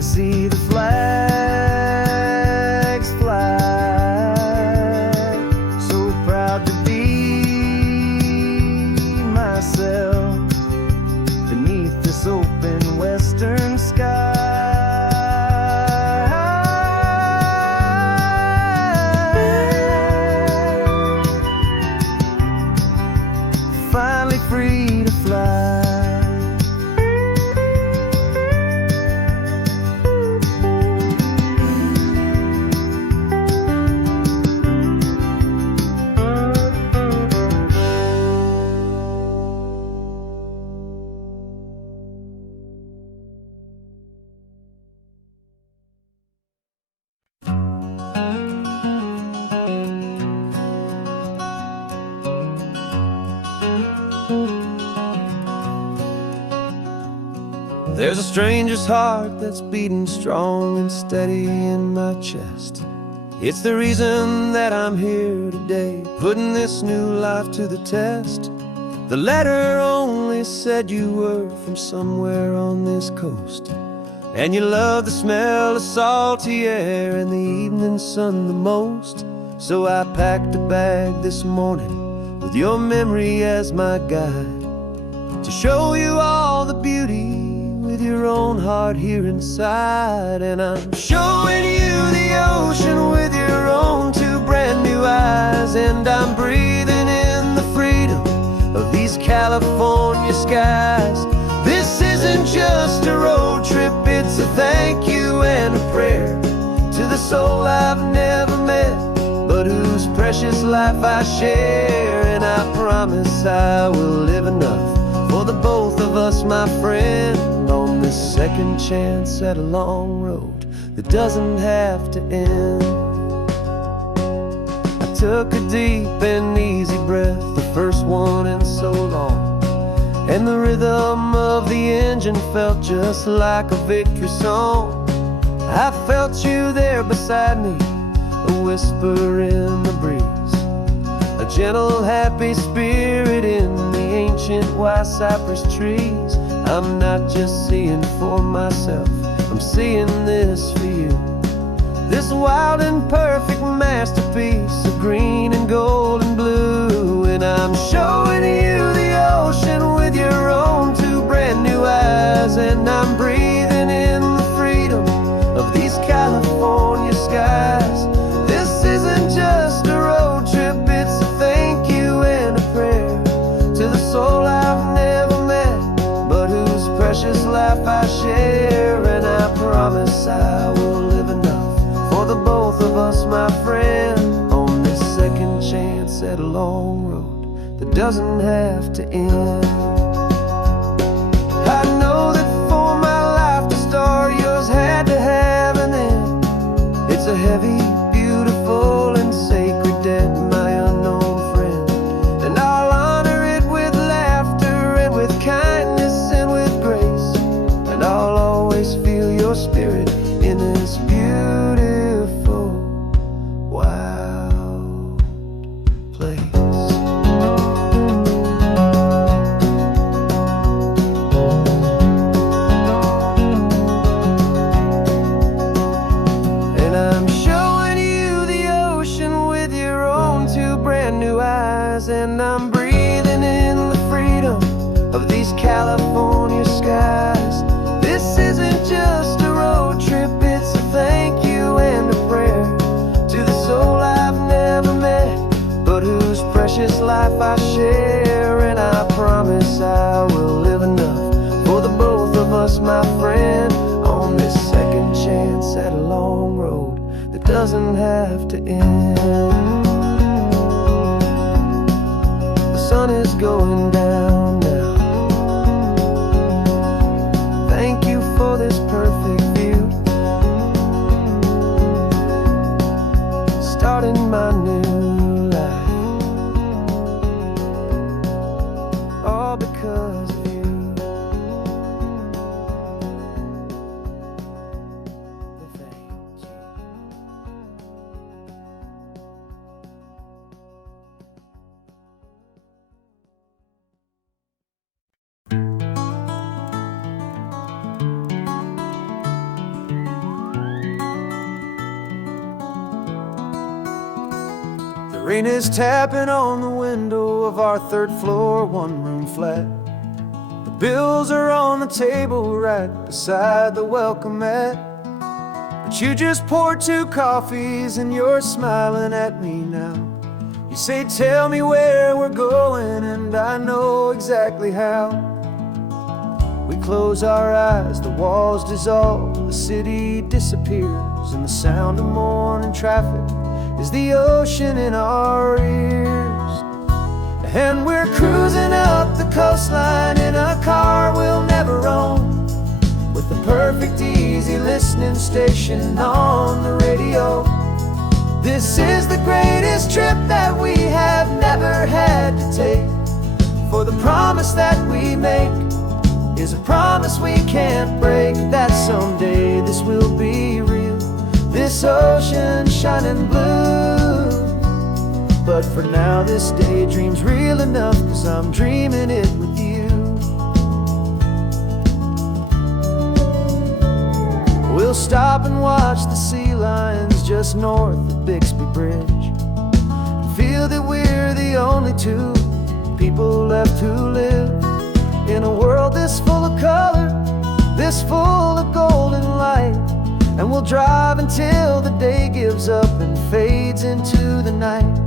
see the flags fly. So proud to be myself beneath this open western sky. Finally free to fly. There's a stranger's heart that's beating strong and steady in my chest. It's the reason that I'm here today, putting this new life to the test. The letter only said you were from somewhere on this coast, and you love the smell of salty air and the evening sun the most. So I packed a bag this morning with your memory as my guide, to show you all the beauty with your own heart here inside. And I'm showing you the ocean with your own two brand new eyes, and I'm breathing in the freedom of these California skies. This isn't just a road trip, it's a thank you and a prayer to the soul I've never met, but whose precious life I share. And I promise I will live enough for the both of us, my friend, on this second chance at a long road that doesn't have to end. I took a deep and easy breath, the first one in so long, and the rhythm of the engine felt just like a victory song. I felt you there beside me, a whisper in the breeze, a gentle happy spirit in the ancient white cypress trees. I'm not just seeing for myself, I'm seeing this for you, this wild and perfect masterpiece of green and gold and blue. And I'm showing you the ocean with your own two brand new eyes, and I'm breathing in the freedom of these California skies. This isn't just a road trip, it's a thank you and a prayer to the soul I've never met, but whose precious life I share. And I promise I will live enough for the both of us, my friend, on this second chance at a long road that doesn't have to end. I know that for my life to start, yours had to have an end. It's a heavy, beautiful, and sacred debt, my unknown friend, and I'll honor it with laughter and with kindness and with grace, and I'll always feel your spirit in this beautiful, wild place. And I'm showing you the ocean with your own two brand new eyes, and I'm breathing in the freedom of these California skies. This isn't just a road trip, it's a thank you and a prayer to the soul I've never met, but whose precious life I share. And I promise I will live enough for the both of us, my friend, on this second chance at a long road that doesn't have to end. The sun is going down now. Thank you for this perfect view, starting my new life, all because of you. Rain is tapping on the window of our third floor, one-room flat. The bills are on the table right beside the welcome mat. But you just poured 2 coffees and you're smiling at me now. You say, tell me where we're going, and I know exactly how. We close our eyes, the walls dissolve, the city disappears, and the sound of morning traffic is the ocean in our ears. And we're cruising up the coastline in a car we'll never own, with the perfect easy listening station on the radio. This is the greatest trip that we have never had to take, for the promise that we make is a promise we can't break, that someday this will be real, this ocean shining blue. But for now this daydream's real enough, 'cause I'm dreaming it with you. We'll stop and watch the sea lions just north of Bixby Bridge, and feel that we're the only 2 people left who live in a world this full of color, this full of golden light. And we'll drive until the day gives up and fades into the night.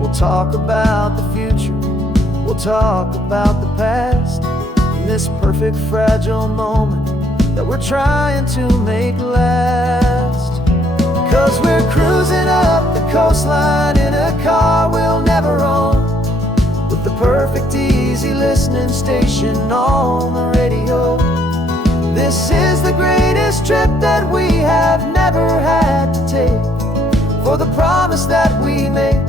We'll talk about the future, we'll talk about the past, in this perfect fragile moment that we're trying to make last. 'Cause we're cruising up the coastline in a car we'll never own, with the perfect easy listening station on the radio. This is the greatest trip that we have never had to take, for the promise that we make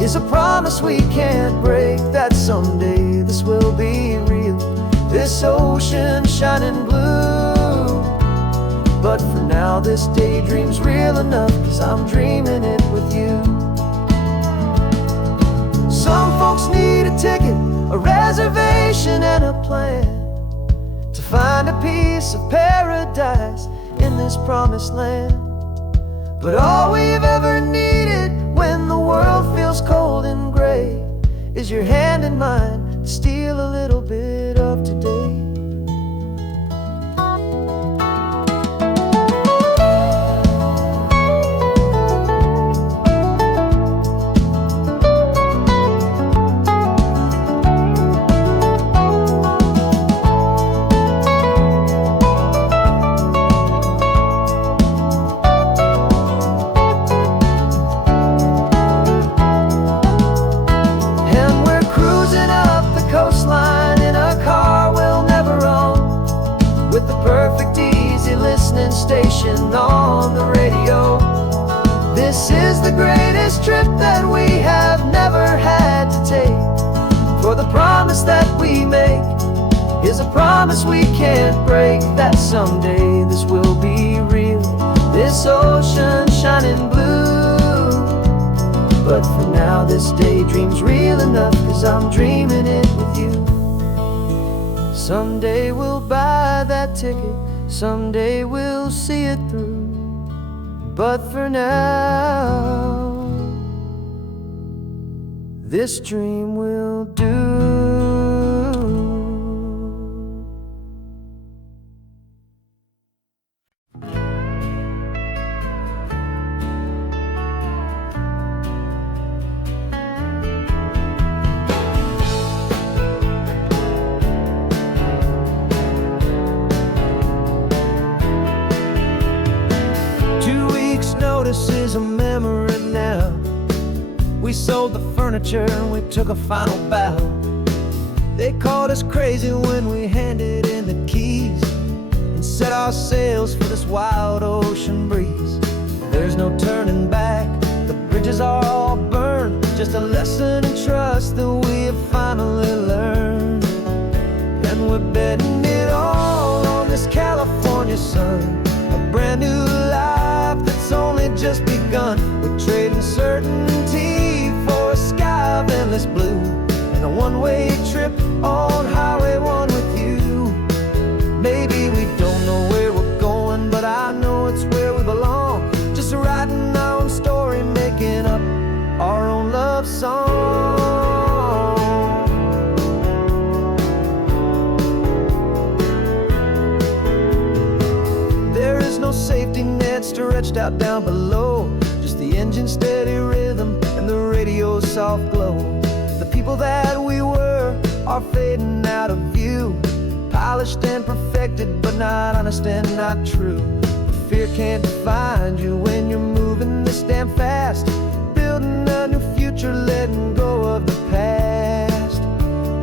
is a promise we can't break, that someday this will be real, this ocean shining blue. But for now this daydream's real enough, 'cause I'm dreaming it with you. Some folks need a ticket, a reservation and a plan, to find a piece of paradise in this promised land. But all we've ever needed when the world feels cold and gray is your hand in mine to steal a little bit of today. Station on the radio. This is the greatest trip that we have never had to take, for the promise that we make is a promise we can't break, that someday this will be real, this ocean shining blue. But for now this daydream's real enough, 'cause I'm dreaming it with you. Someday we'll buy that ticket, someday we'll see it through, but for now this dream will do. This is a memory now. We sold the furniture and we took a final bow. They called us crazy when we handed in the keys and set our sails for this wild ocean breeze. There's no turning back, the bridges are all burned, just a lesson in trust that we have finally learned. And we're betting it all on this California sun, a brand new life that's only just begun. We're trading certainty for a sky of endless blue, and a one-way trip on Highway 1 with you. Maybe we don't know where we're going, but I know it's where we belong, just writing our own story, making up our stretched out down below. Just the engine's steady rhythm and the radio's soft glow. The people that we were are fading out of view, polished and perfected, but not honest and not true. Fear can't define you when you're moving this damn fast, building a new future, letting go of the past.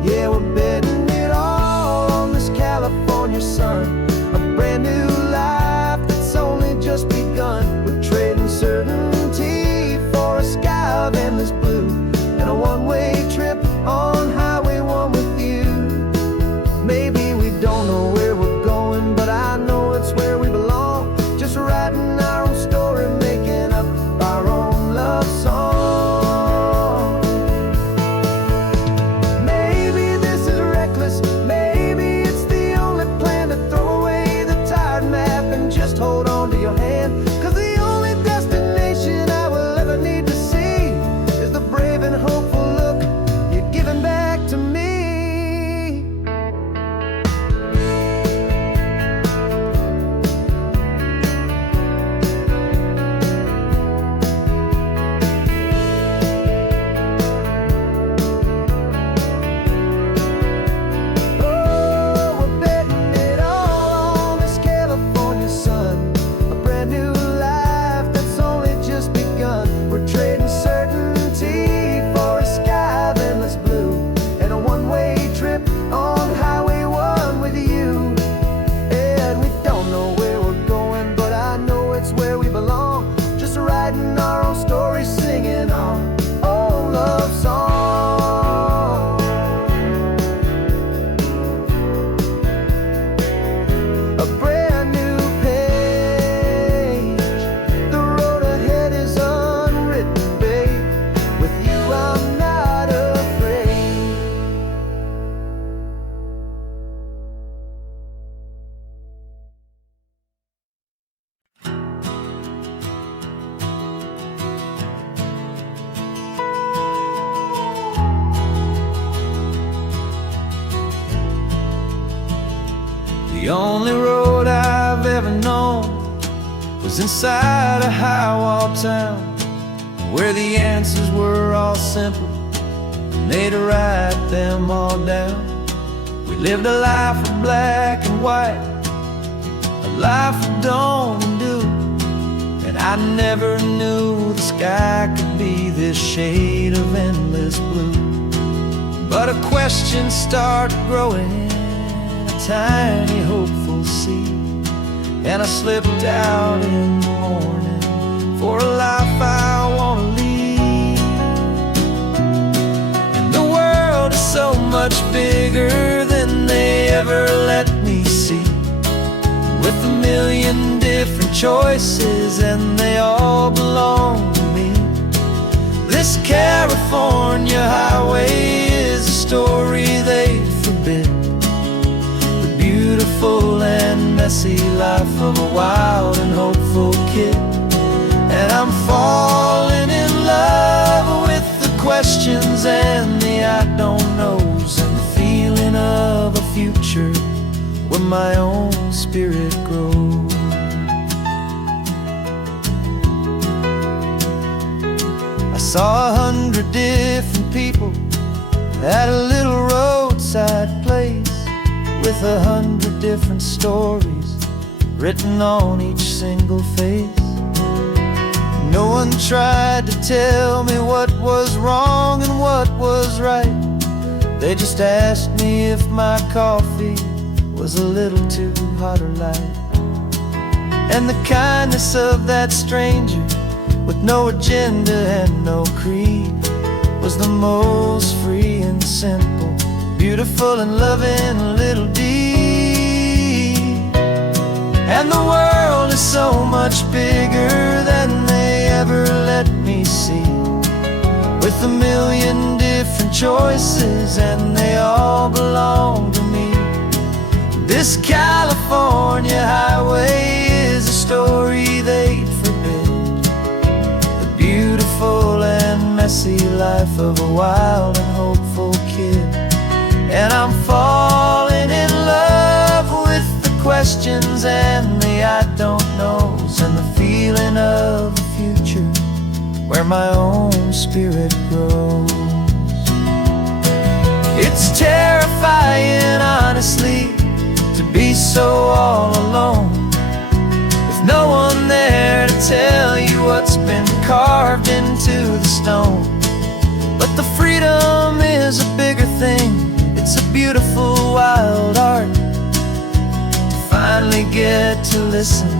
Yeah, we're betting it all on this California sun, a brand new life that's only just begun. We're trading certainty for a sky of endless blue, and a one-way trip on Highway 1 with you. Maybe we don't know where we're going, but I know it's where we belong. Just writing our own story, making up our own love song. Maybe this is reckless, maybe it's the only plan to throw away the tired map and just hold on to your hand. 'Cause the only destination I will ever need to see is the brave and hopeful look you're giving back to me. Oh, we're betting it all on this California sun, a brand new life that's only just begun. We're trading certainty for a sky of endless blue, and a one-way trip on Highway 1 with you. And we don't know where we're going, but I know it's where we belong. Just writing our own story, singing our own love song. A brand new page, the road ahead is unwritten, babe. With you I'm not afraid. The only road I've ever known was inside a high-wall town, where the answers were all simple and they'd write them all down. We lived a life of black and white, a life of dawn and dew, and I never knew the sky could be this shade of endless blue. But a question started growing, a tiny hopeful seed, and I slipped out in the morning for a life I want to lead. And the world is so much bigger than they ever let me see, with a million different choices and they all belong to me. This California highway is a story they forbid, the beautiful and messy life of a wild and hopeful kid. And I'm falling in love with the questions and the I don't knows, and the feeling of a future where my own spirit grows. I saw 100 different people at a little roadside place, with 100 different stories written on each single face. No one tried to tell me what was wrong and what was right. They just asked me if my coffee was a little too hot or light. And the kindness of that stranger, with no agenda and no creed, was the most free and simple, beautiful and loving little deed. And the world is so much bigger than they ever let me see, with a million different choices and they all belong to me. This California highway is a story they'd forbid, the beautiful and messy life of a wild and hopeful kid. And I'm falling in love with the questions and the I don't knows, and the feeling my own spirit grows. It's terrifying, honestly, to be so all alone, with no one there to tell you what's been carved into the stone. But the freedom is a bigger thing. It's a beautiful wild art to finally get to listen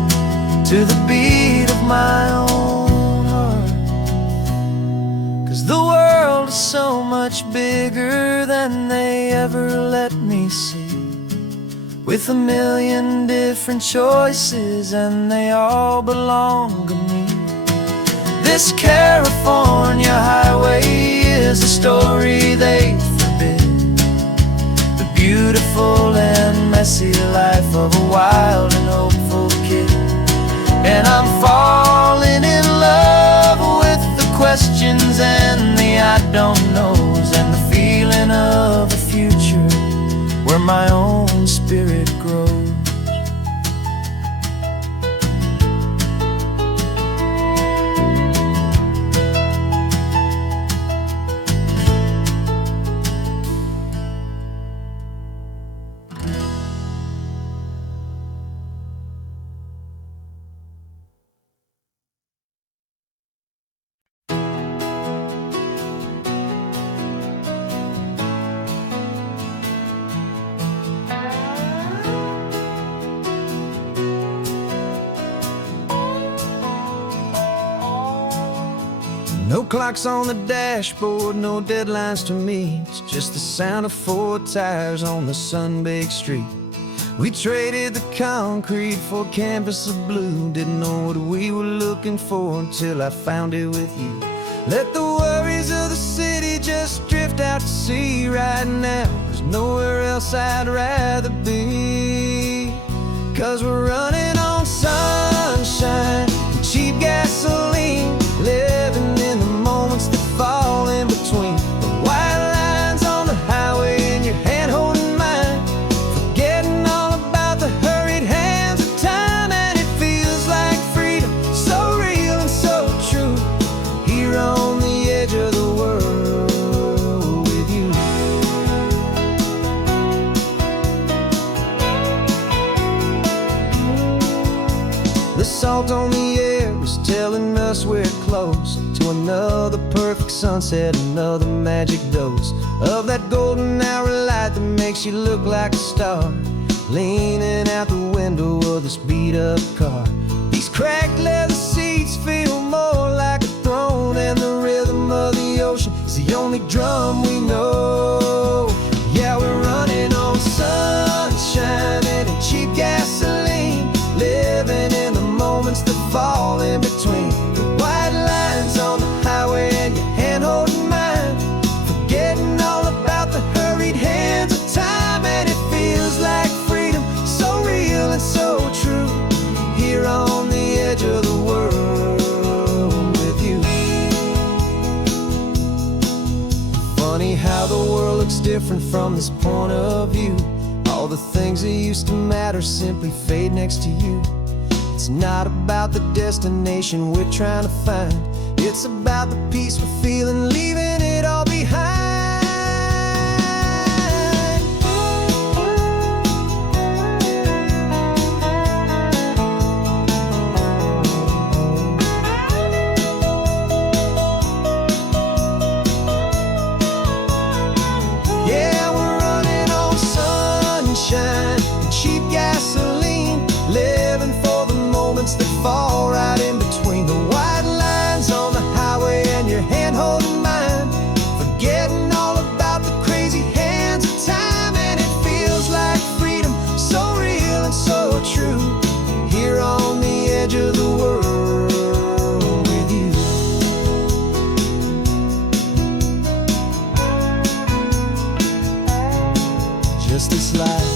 to the beat of my own heart. 'Cause the world is so much bigger than they ever let me see, with a million different choices, and they all belong to me. This California highway is a story they forbid, the beautiful and messy life of a wild and hopeful kid. And I'm falling in love with the questions and the I don't knows, and the feeling of a future where my own spirit grows. No clocks on the dashboard, no deadlines to meet. It's just the sound of 4 tires on the sun-baked street. We traded the concrete for a canvas of blue. Didn't know what we were looking for until I found it with you. Let the worries of the city just drift out to sea right now. There's nowhere else I'd rather be. 'Cause we're running on sunshine and cheap gasoline, living in the moments that fall in between the white lines on the highway and your hand holding mine, forgetting all about the hurried hands of time. And it feels like freedom, so real and so true, here on the edge of the world with you. The salt on the air is telling us we're close to another perfect sunset, another magic dose of that golden hour light that makes you look like a star, leaning out the window of this beat-up car. These cracked leather seats feel more like a throne, and the rhythm of the ocean is the only drum we know. Yeah, we're running on sunshine and cheap gasoline, living in the moments that fall in between the white lines on the highway and your hand holding mine, forgetting all about the hurried hands of time. And it feels like freedom, so real and so true, here on the edge of the world with you. Funny how the world looks different from this point of view. All the things that used to matter simply fade next to you. It's not about the destination we're trying to find, it's about the peace we're feeling, leaving it all behind. Yeah, we're running on sunshine and cheap gasoline, living for the moments that fall right in between the white lines on the highway and your hand holding mine, forgetting all about the crazy hands of time. And it feels like freedom, so real and so true, here on the edge of the world with you. Just this life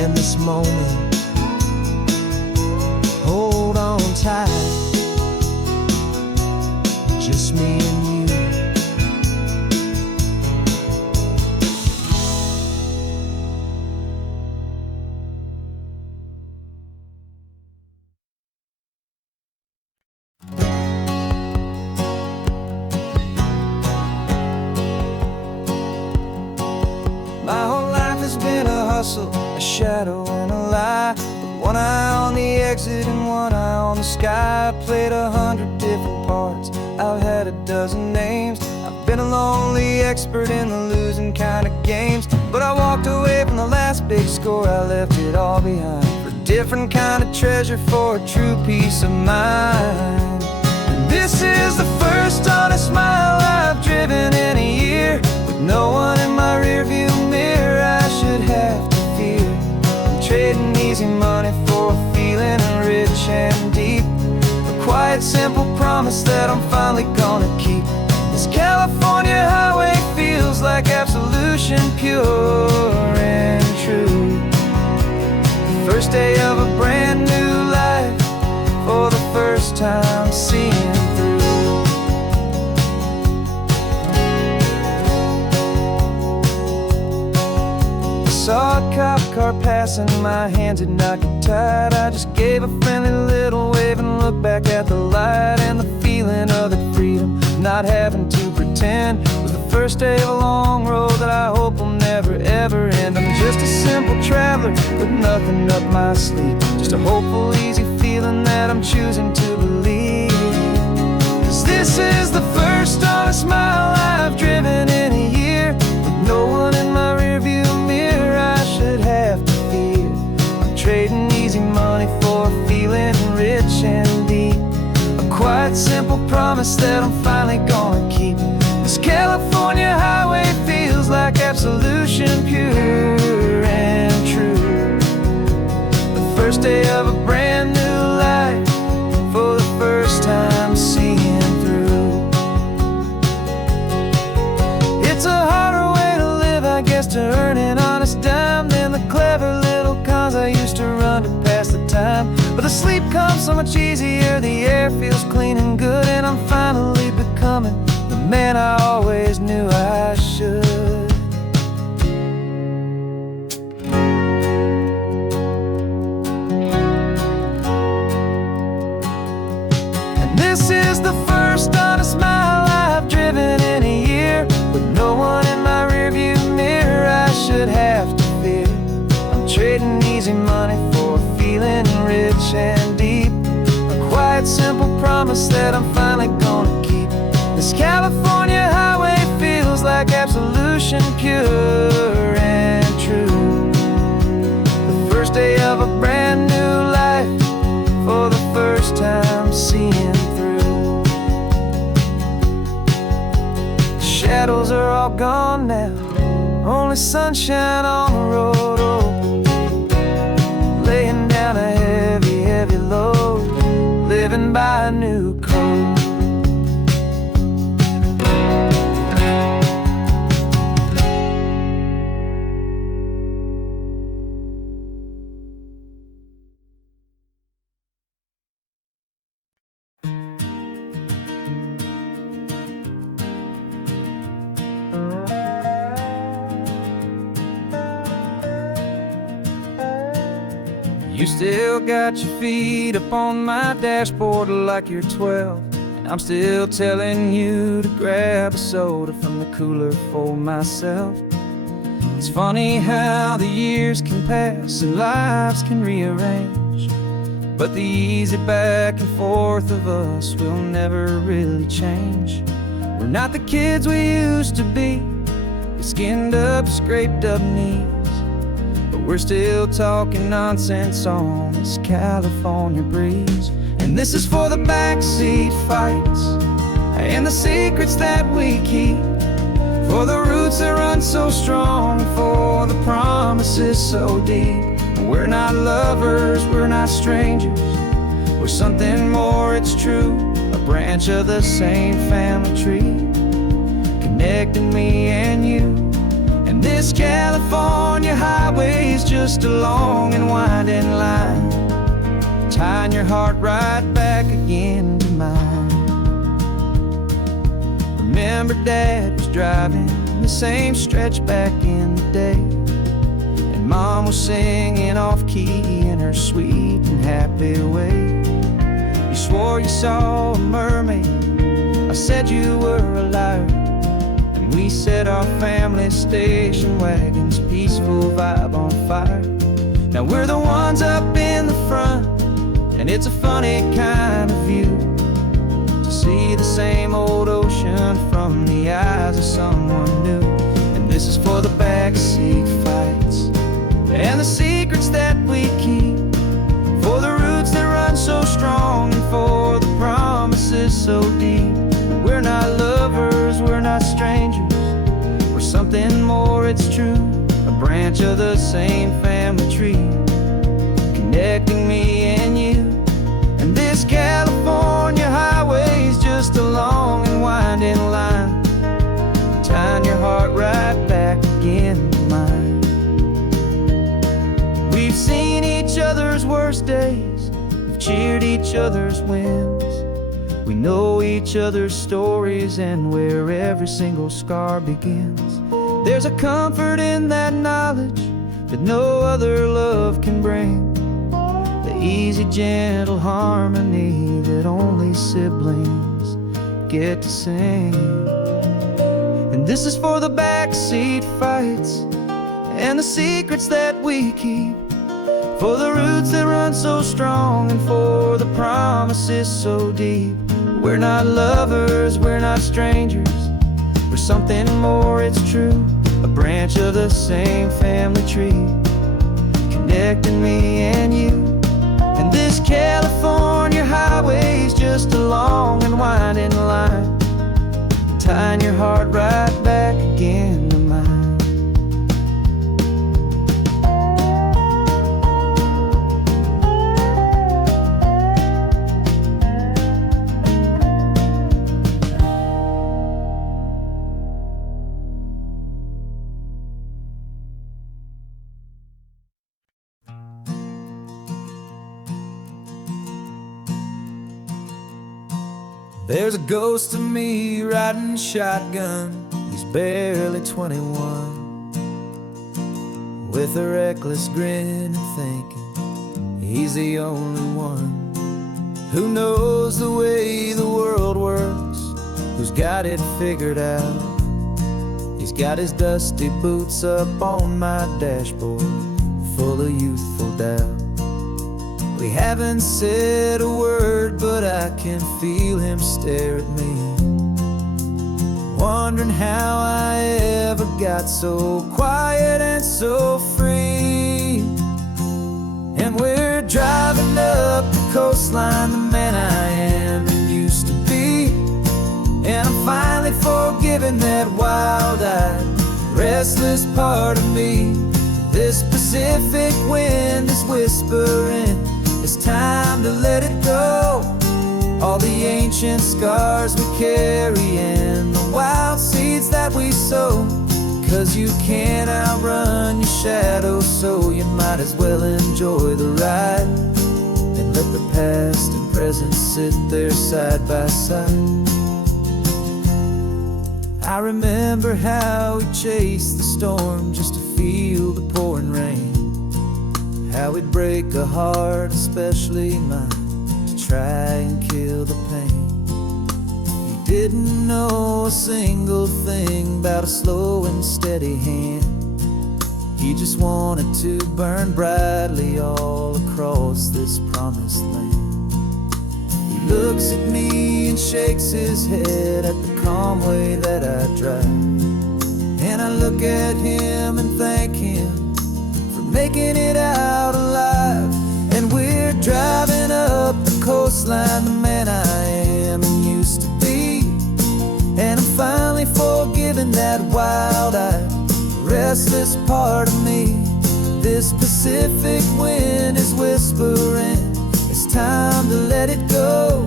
and this moment, hold on tight, just me and you. hustle, a shadow and a lie. But one eye on the exit and one eye on the sky. I played 100 different parts, I've had a dozen names. I've been a lonely expert in the losing kind of games. But I walked away from the last big score, I left it all behind for a different kind of treasure, for a true peace of mind. And this is the first honest mile I've driven in a year, with no one in my rearview mirror I should have to fear. I'm trading easy money for a feeling rich and deep, a quiet simple promise that I'm finally gonna keep. This California highway feels like absolution, pure and true. The first day of a brand new life, for the first time seeing through. I saw a cop car passing, my hands had not got tied. I just gave a friendly little wave and looked back at the light. And the feeling of the freedom, not having to pretend, was the first day of a long road that I hope will never ever end. I'm just a simple traveler with nothing up my sleeve, just a hopeful easy feeling that I'm choosing to believe. 'Cause this is the first honest mile I've driven in a year, with no one in my rearview mirror I should have to fear. I'm trading easy money for a feeling rich and deep, a quiet simple promise that I'm finally gonna keep. This California highway feels like absolution, pure and true. The first day of a brand new life, for the first time seeing through. It's a harder way to live, I guess, to earn an honest dime than the clever little cons I used to run to pass the time. But the sleep comes so much easier, the air feels clean and good, and I'm finally becoming the man I always knew I should. And this is the first honest mile I've driven in a year, with no one in my rearview mirror I should have to fear. I'm trading easy money for a feeling rich and deep, a quiet simple promise that I'm finally gonna keep. This California highway feels like absolution, pure and true. The first day of a brand new life, for the first time seeing through. The shadows are all gone now, only sunshine on the road. Oh, laying down a heavy, heavy load, living by a new code. You still got your feet up on my dashboard like you're 12, and I'm still telling you to grab a soda from the cooler for myself. It's funny how the years can pass and lives can rearrange, but the easy back and forth of us will never really change. We're not the kids we used to be, with skinned up, scraped up knees, but we're still talking nonsense on this California breeze. And this is for the backseat fights and the secrets that we keep, for the roots that run so strong, for the promises so deep. We're not lovers, we're not strangers, we're something more, it's true, a branch of the same family tree, connecting me and you. And this California highway is just a long and winding line, tying your heart right back again to mine. Remember Dad was driving the same stretch back in the day, and Mom was singing off-key in her sweet and happy way. You swore you saw a mermaid, I said you were a liar, and we set our family station wagon's peaceful vibe on fire. And we're the ones up in the front, and it's a funny kind of view to see the same old ocean from the eyes of someone new. And this is for the backseat fights and the secrets that we keep, for the roots that run so strong and for the promises so deep. We're not lovers, we're not strangers, we're something more, it's true. A branch of the same family tree, connecting me and you. And this California highway's just a long and winding line, tying your heart right back again to mine. We've seen each other's worst days, we've cheered each other's wins. We know each other's stories and where every single scar begins. There's a comfort in that knowledge that no other love can bring, the easy, gentle harmony that only siblings get to sing. And this is for the backseat fights and the secrets that we keep, for the roots that run so strong and for the promises so deep. We're not lovers, we're not strangers, we're something more, it's true. A branch of the same family tree, connecting me and you. And this California highway's just a long and winding line, tying your heart right back again to mine. There's a ghost of me riding shotgun. He's barely 21, with a reckless grin and thinking he's the only one who knows the way the world works, who's got it figured out. He's got his dusty boots up on my dashboard, full of youthful doubt. We haven't said a word, but I can feel him stare at me, wondering how I ever got so quiet and so free. And we're driving up the coastline, the man I am and used to be. And I'm finally forgiving that wild-eyed, restless part of me. This Pacific wind is whispering, it's time to let it go. All the ancient scars we carry and the wild seeds that we sow. 'Cause you can't outrun your shadow, so you might as well enjoy the ride and let the past and present sit there side by side. I remember how we chased the storm just to feel the pouring rain, how we'd break a heart, especially mine, to try and kill the pain. You didn't know a single thing about a slow and steady hand. He just wanted to burn brightly all across this promised land. He looks at me and shakes his head at the calm way that I drive, and I look at him and thank him for making it out alive. And we're driving up the coastline, the man I am and used to be. And I'm finally forgiving that wild-eyed, restless part of me. This Pacific wind is whispering, it's time to let it go.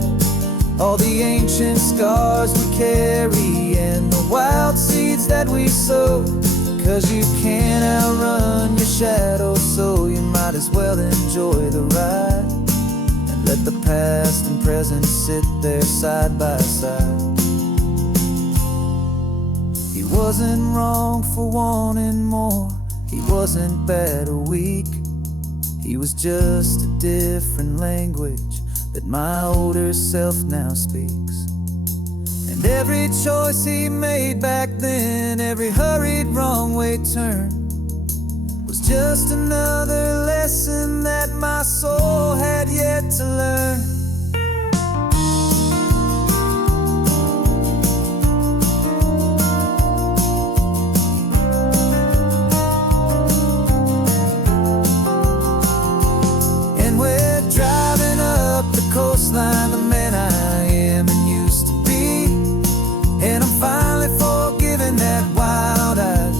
All the ancient scars we carry and the wild seeds that we sow. 'Cause you can't outrun your shadow, so you might as well enjoy the ride and let the past and present sit there side by side. He wasn't wrong for wanting more, he wasn't bad or weak. He was just a different language that my older self now speaks. And every choice he made back then, every hurried wrong way turn, was just another lesson lesson that my soul had yet to learn. And we're driving up the coastline, the man I am and used to be. And I'm finally forgiving that wild-eyed,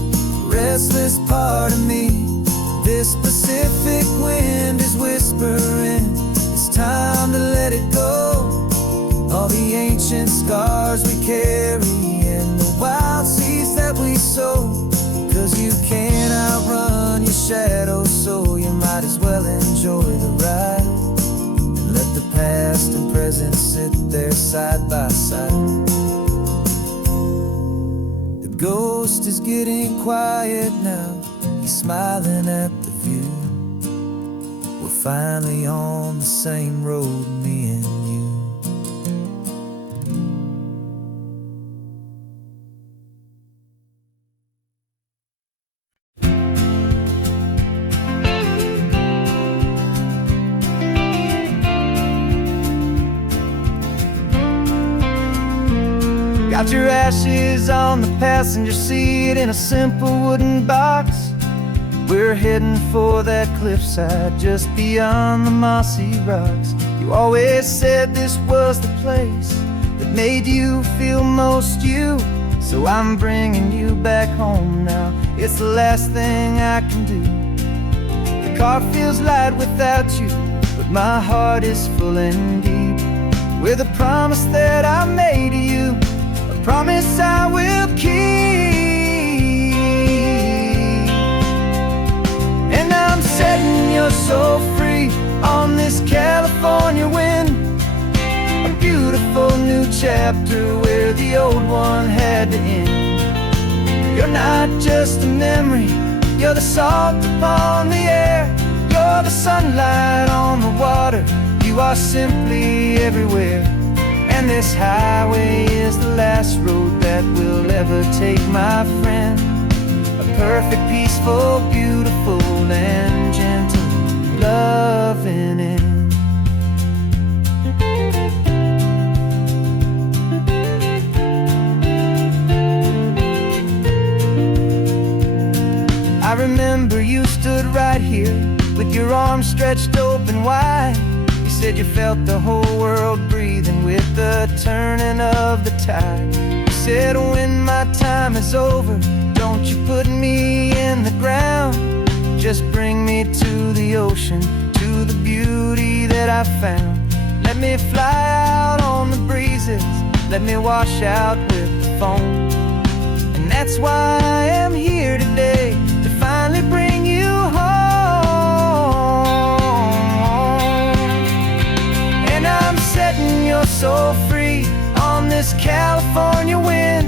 restless part of me. This Pacific wind is whispering, it's time to let it go. All the ancient scars we carry and the wild seeds that we sow. 'Cause you can't outrun your shadow, so you might as well enjoy the ride. And let the past and present sit there side by side. The ghost is getting quiet now, he's smiling at the view. We're finally on the same road, me and you. Got your ashes on the passenger seat in a simple wooden box. We're heading for that cliffside just beyond the mossy rocks. You always said this was the place that made you feel most you. So I'm bringing you back home now, it's the last thing I can do. The car feels light without you, but my heart is full and deep with a promise that I made to you, a promise I will keep. And I'm setting your soul free on this California wind, a beautiful new chapter where the old one had to end. You're not just a memory, you're the salt upon the air, you're the sunlight on the water, you are simply everywhere. And this highway is the last road that we'll ever take, my friend. A perfect, peaceful, beautiful, and gentle, loving end. I remember you stood right here with your arms stretched open wide. You said you felt the whole world breathing with the turning of the tide. You said when my time is over, don't you put me in the ground, just bring me to the ocean, to the beauty that I found. Let me fly out on the breezes, let me wash out with the foam. And that's why I am here today, to finally bring you home. And I'm setting your soul free on this California wind,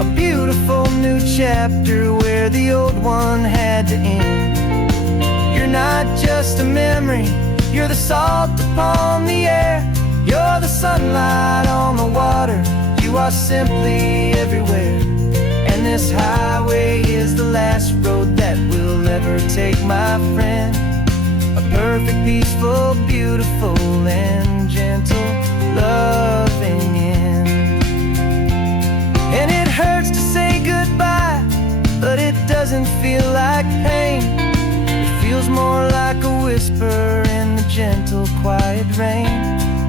a beautiful new chapter where the old one had to end. You're not just a memory, you're the salt upon the air, you're the sunlight on the water, you are simply everywhere. And this highway is the last road that we'll ever take, my friend. A perfect, peaceful, beautiful, and gentle, loving end. And it hurts to say goodbye, but it doesn't feel like pain. It feels more like a whisper in the gentle, quiet rain.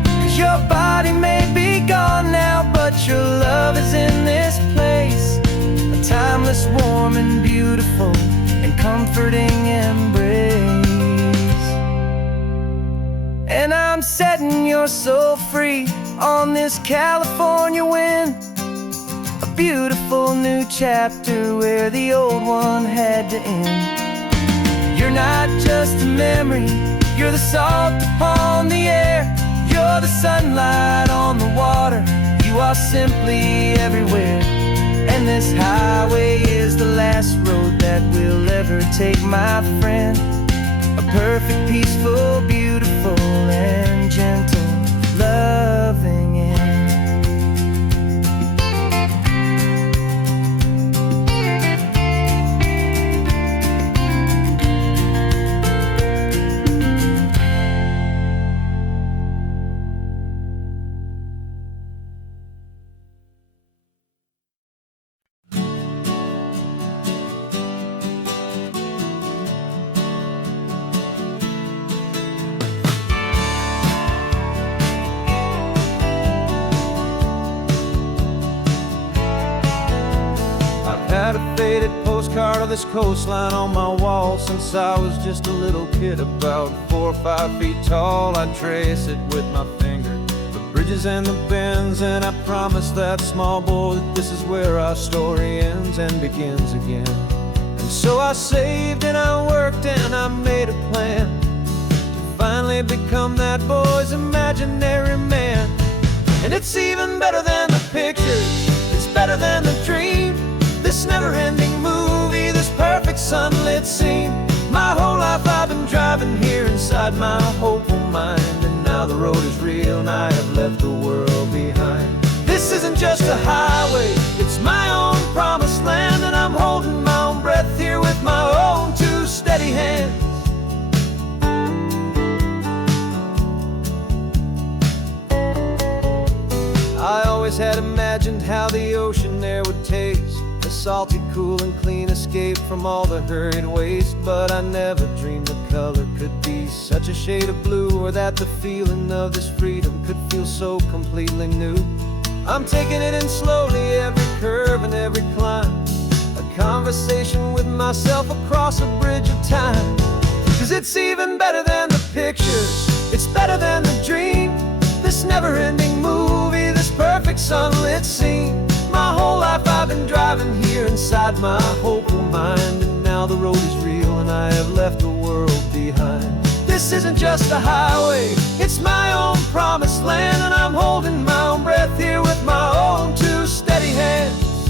'Cause your body may be gone now, but your love is in this place, a timeless, warm, and beautiful, and comforting embrace. And I'm setting your soul free on this California wind, a beautiful new chapter where the old one had to end. You're not just a memory, you're the salt upon the air, you're the sunlight on the water, you are simply everywhere. And this highway is the last road that we'll ever take, my friend. A perfect, peaceful, beautiful, and gentle, loving end. of this coastline on my wall since I was just a little kid, about 4 or 5 feet tall. I'd trace it with my finger, the bridges and the bends, and I promised that small boy that this is where our story ends and begins again. And so I saved and I worked and I made a plan to finally become that boy's imaginary man. And it's even better than the pictures, it's better than the dream, this never-ending movie, this perfect sunlit scene. My whole life I've been driving here inside my hopeful mind, and now the road is real and I have left the world behind. This isn't just a highway, it's my own promised land, and I'm holding my own breath here with my own 2 steady hands. I always had imagined how the ocean there would taste, a salty, cool and clean escape from all the hurried waste. But I never dreamed the color could be such a shade of blue, or that the feeling of this freedom could feel so completely new. I'm taking it in slowly, every curve and every climb, a conversation with myself across a bridge of time. 'Cause it's even better than the pictures, it's better than the dream, this never-ending movie, this perfect sunlit scene. My whole life I've been driving here inside my hopeful mind, and now the road is real and I have left the world behind. This isn't just a highway, it's my own promised land, and I'm holding my own breath here with my own 2 steady hands.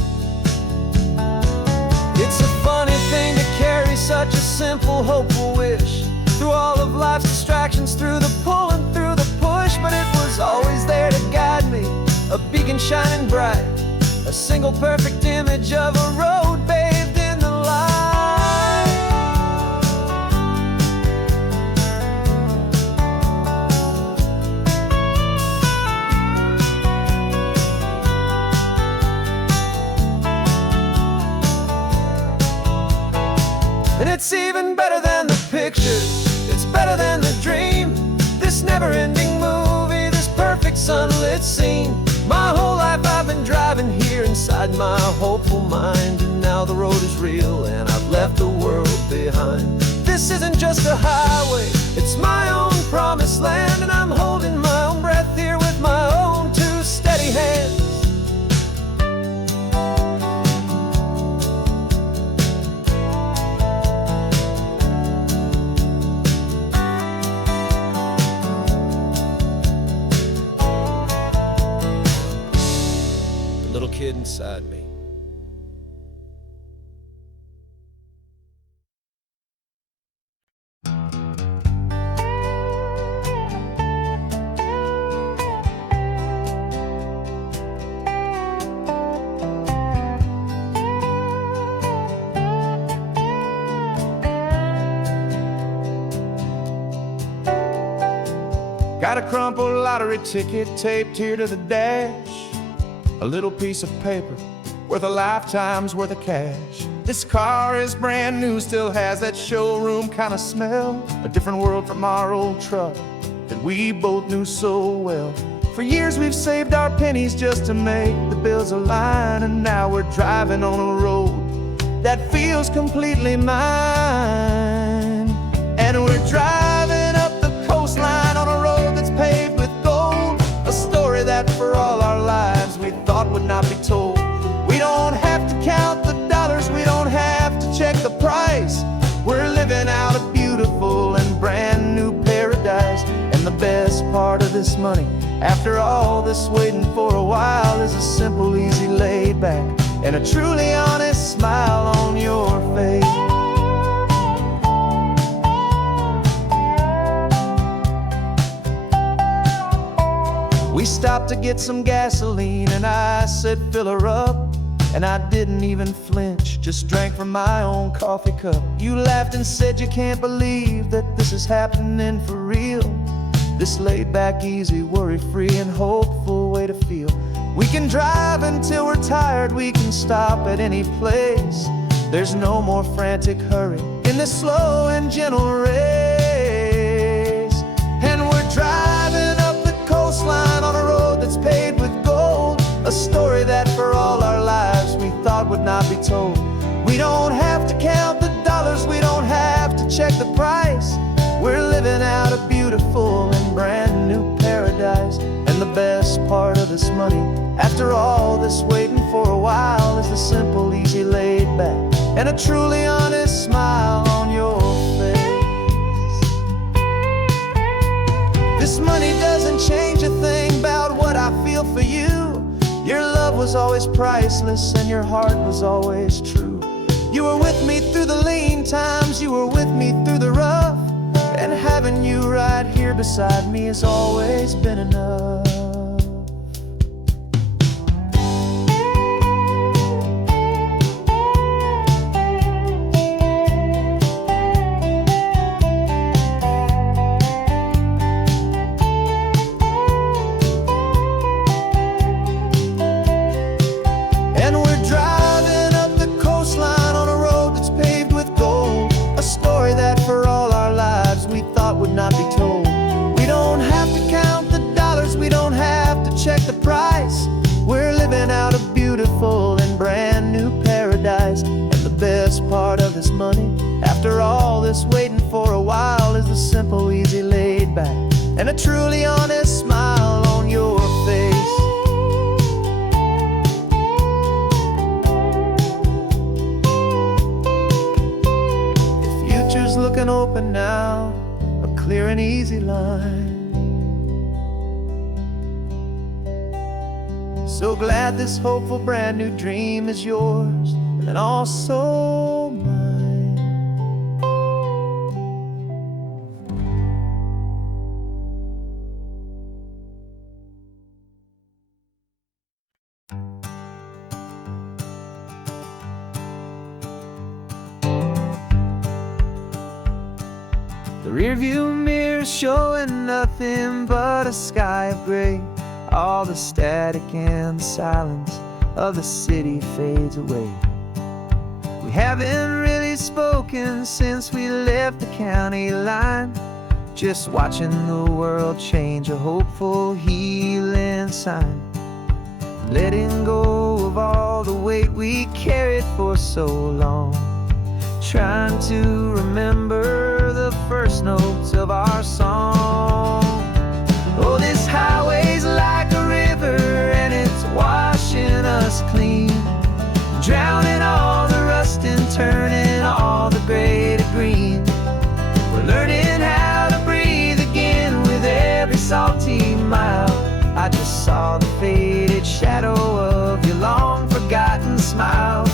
It's a funny thing to carry such a simple, hopeful wish through all of life's distractions, through the pull and through the push, but it was always there to guide me, a beacon shining bright, a single perfect image of a road bathed in the light. And it's even better than the pictures, it's better than the dream, this never-ending movie, this perfect sunlit scene. My whole life I've been driving here inside my hopeful mind, and now the road is real and I've left the world behind. This isn't just a highway, it's my own promised land, and I'm holding my own breath here with my own 2 steady hands. Little kid inside me. Got a crumpled lottery ticket taped here to the dash, a little piece of paper worth a lifetime's worth of cash. This car is brand new, still has that showroom kind of smell, a different world from our old truck that we both knew so well. For years we've saved our pennies just to make the bills align, and now we're driving on a road that feels completely mine. And we're driving up the coastline on a road that's paved with gold, a story that for all our lives we thought would not be told. We don't have to count the dollars, we don't have to check the price. We're living out a beautiful and brand new paradise. And the best part of this money, after all this waiting for a while, is a simple, easy, laid back, and a truly honest smile on your face. We stopped to get some gasoline, and I said, fill her up. And I didn't even flinch, just drank from my own coffee cup. You laughed and said you can't believe that this is happening for real. This laid back, easy, worry-free and hopeful way to feel. We can drive until we're tired, we can stop at any place. There's no more frantic hurry in this slow and gentle race. And we're driving up the coastline on a road that's paved with gold, a story that for all our lives we thought would not be told. We don't have to count the dollars, we don't have to check the price. We're living out a beautiful and brand new paradise. And the best part of this money, after all this waiting for a while, is the simple, easy, laid back, and a truly honest smile on your face. This money doesn't change a thing about what I feel for you. Your love was always priceless and your heart was always true. You were with me through the lean times, you were with me through the rough, and having you right here beside me has always been enough. And we're driving up the coastline on a road that's paved with gold, a story that for all our lives we thought would not be told. We don't have to count the dollars, we don't have to check the price. We're living out a beautiful and brand new paradise. And the best part of this money, after all this waiting for a while, is the simple, easy, laid back, and a truly honest smile on your face. Future's looking open now, a clear and easy line. So glad this hopeful brand new dream is yours and also mine. The rearview mirror showing nothing but a sky of gray. All the static and the silence of the city fades away. We haven't really spoken since we left the county line, just watching the world change, a hopeful healing sign. Letting go of all the weight we carried for so long, trying to remember the first notes of our song. Oh, this highway's like a river and it's washing us clean, drowning all the rust and turning all the gray to green. We're learning how to breathe again with every salty mile. I just saw the faded shadow of your long forgotten smile,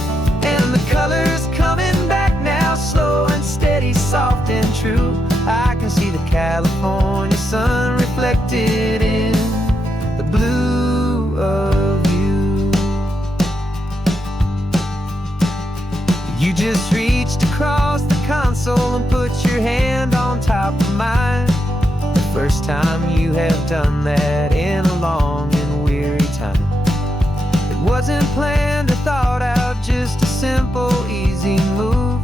and the colors coming back now, slow and steady, soft and true. I can see the California sun reflected in the blue of you. You just reached across the console and put your hand on top of mine. The first time you have done that in a long and weary time. It wasn't planned or thought out, just a simple, easy move.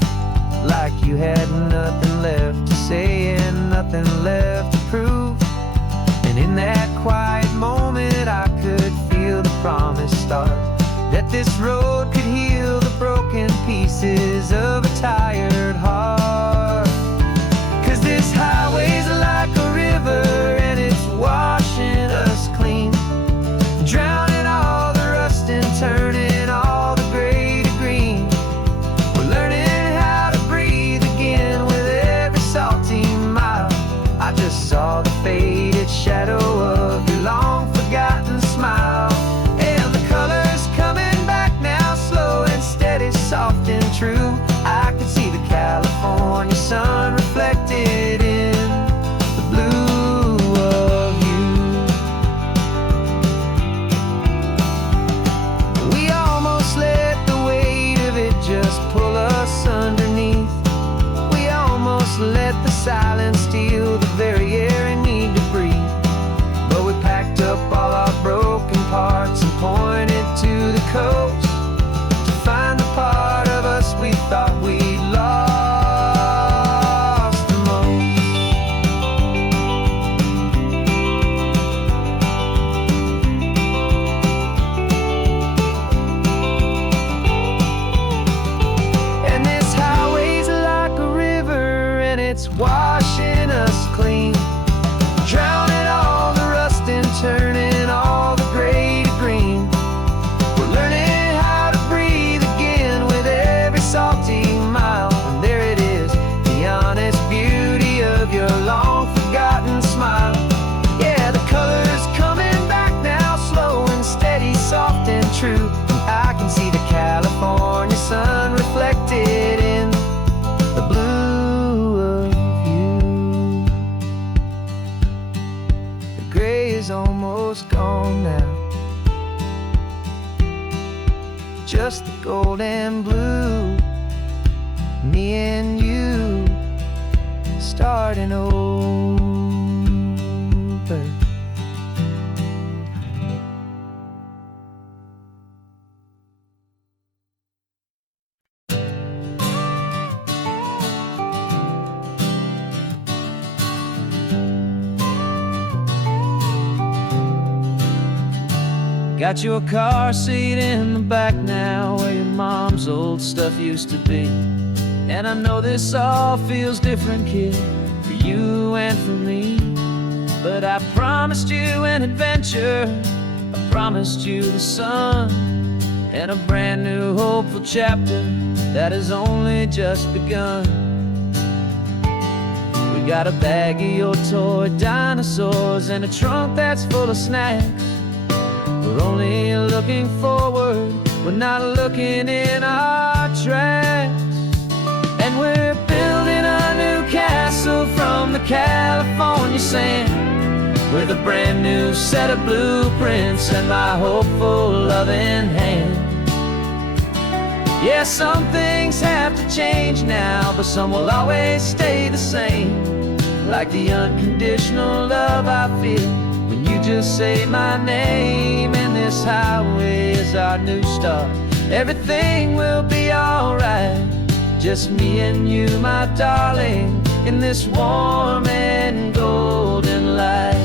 Like you had nothing left to say and nothing left to prove. And in that quiet moment I could feel the promise start, that this road could heal the broken pieces of a tired heart. 'Cause this highway's like a river and it's washing us clean, drowning all the rust and turning all the gray to green. We're learning how to breathe again with every salty mile. I just saw the faded shadow of your long forgotten smile, and the colors coming back now, slow and steady, soft and true. I can see the California sun reflected in the blue of you. We almost let the weight of it just pull us underneath. We almost let the silence steal the very air I need to breathe. But we packed up all our broken parts and pointed to the coast to find the part of us we thought we'd lost the most. And this house it's washing us clean, drowning all the rust and turning all the gray to green. We're learning how to breathe again with every salty mile. And there it is, the honest beauty of your long forgotten smile. Yeah, the color's coming back now, slow and steady, soft and true. And I can see the California sun reflected in the blue of you. The gray is almost gone now, just the gold and blue. Me and you starting over. Got your car seat in the back now, where your mom's old stuff used to be. And I know this all feels different, kid, for you and for me. But I promised you an adventure, I promised you the sun, and a brand new hopeful chapter that has only just begun. We got a bag of your toy dinosaurs and a trunk that's full of snacks. We're only looking forward, we're not looking in our tracks. And we're building a new castle from the California sand, with a brand new set of blueprints and my hopeful loving hand. Yeah, some things have to change now, but some will always stay the same. Like the unconditional love I feel when you just say my name. And this highway is our new start, everything will be alright. Just me and you, my darling, in this warm and golden light.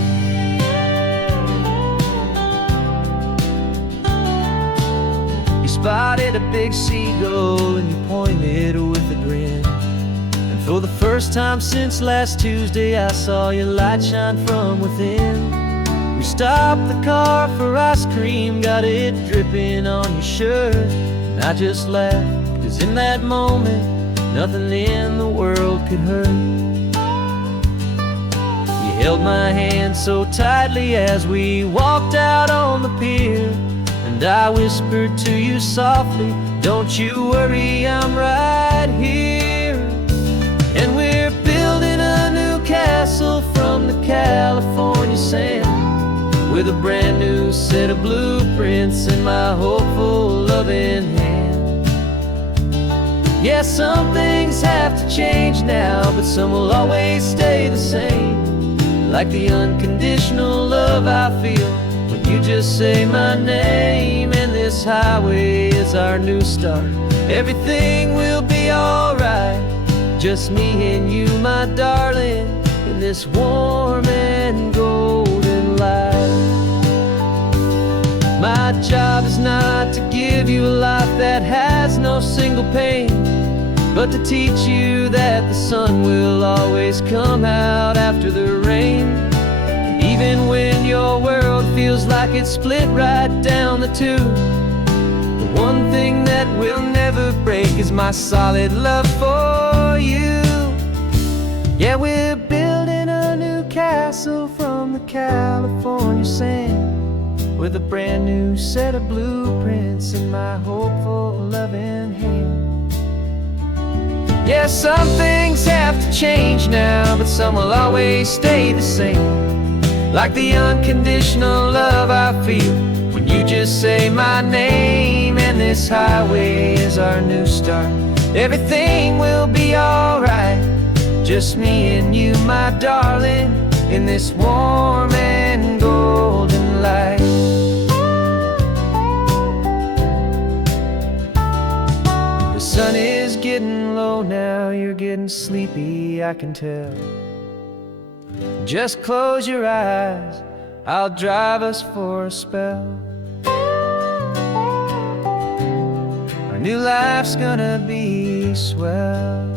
You spotted a big seagull and you pointed with a grin. And for the first time since last Tuesday, I saw your light shine from within. We stopped the car for ice cream, got it dripping on your shirt. And I just laughed, 'cause in that moment, nothing in the world could hurt. You held my hand so tightly as we walked out on the pier, and I whispered to you softly, don't you worry, I'm right here. And we're building a new castle from the California sand, with a brand new set of blueprints in my hopeful loving hand. Yeah, some things have to change now, but some will always stay the same. Like the unconditional love I feel when you just say my name. And this highway is our new start, everything will be alright. Just me and you, my darling, in this warm and golden light. My job is not to give you a life that has no single pain, but to teach you that the sun will always come out after the rain. And even when your world feels like it's split right down the two, the one thing that will never break is my solid love for you. Yeah, we're building a new castle from the California sand, with a brand new set of blueprints in my hopeful loving hand. Yeah, some things have to change now, but some will always stay the same. Like the unconditional love I feel when you just say my name. And this highway is our new start, everything will be alright. Just me and you, my darling, in this warm and golden light. The sun is getting low now, you're getting sleepy, I can tell. Just close your eyes, I'll drive us for a spell. Our new life's gonna be swell.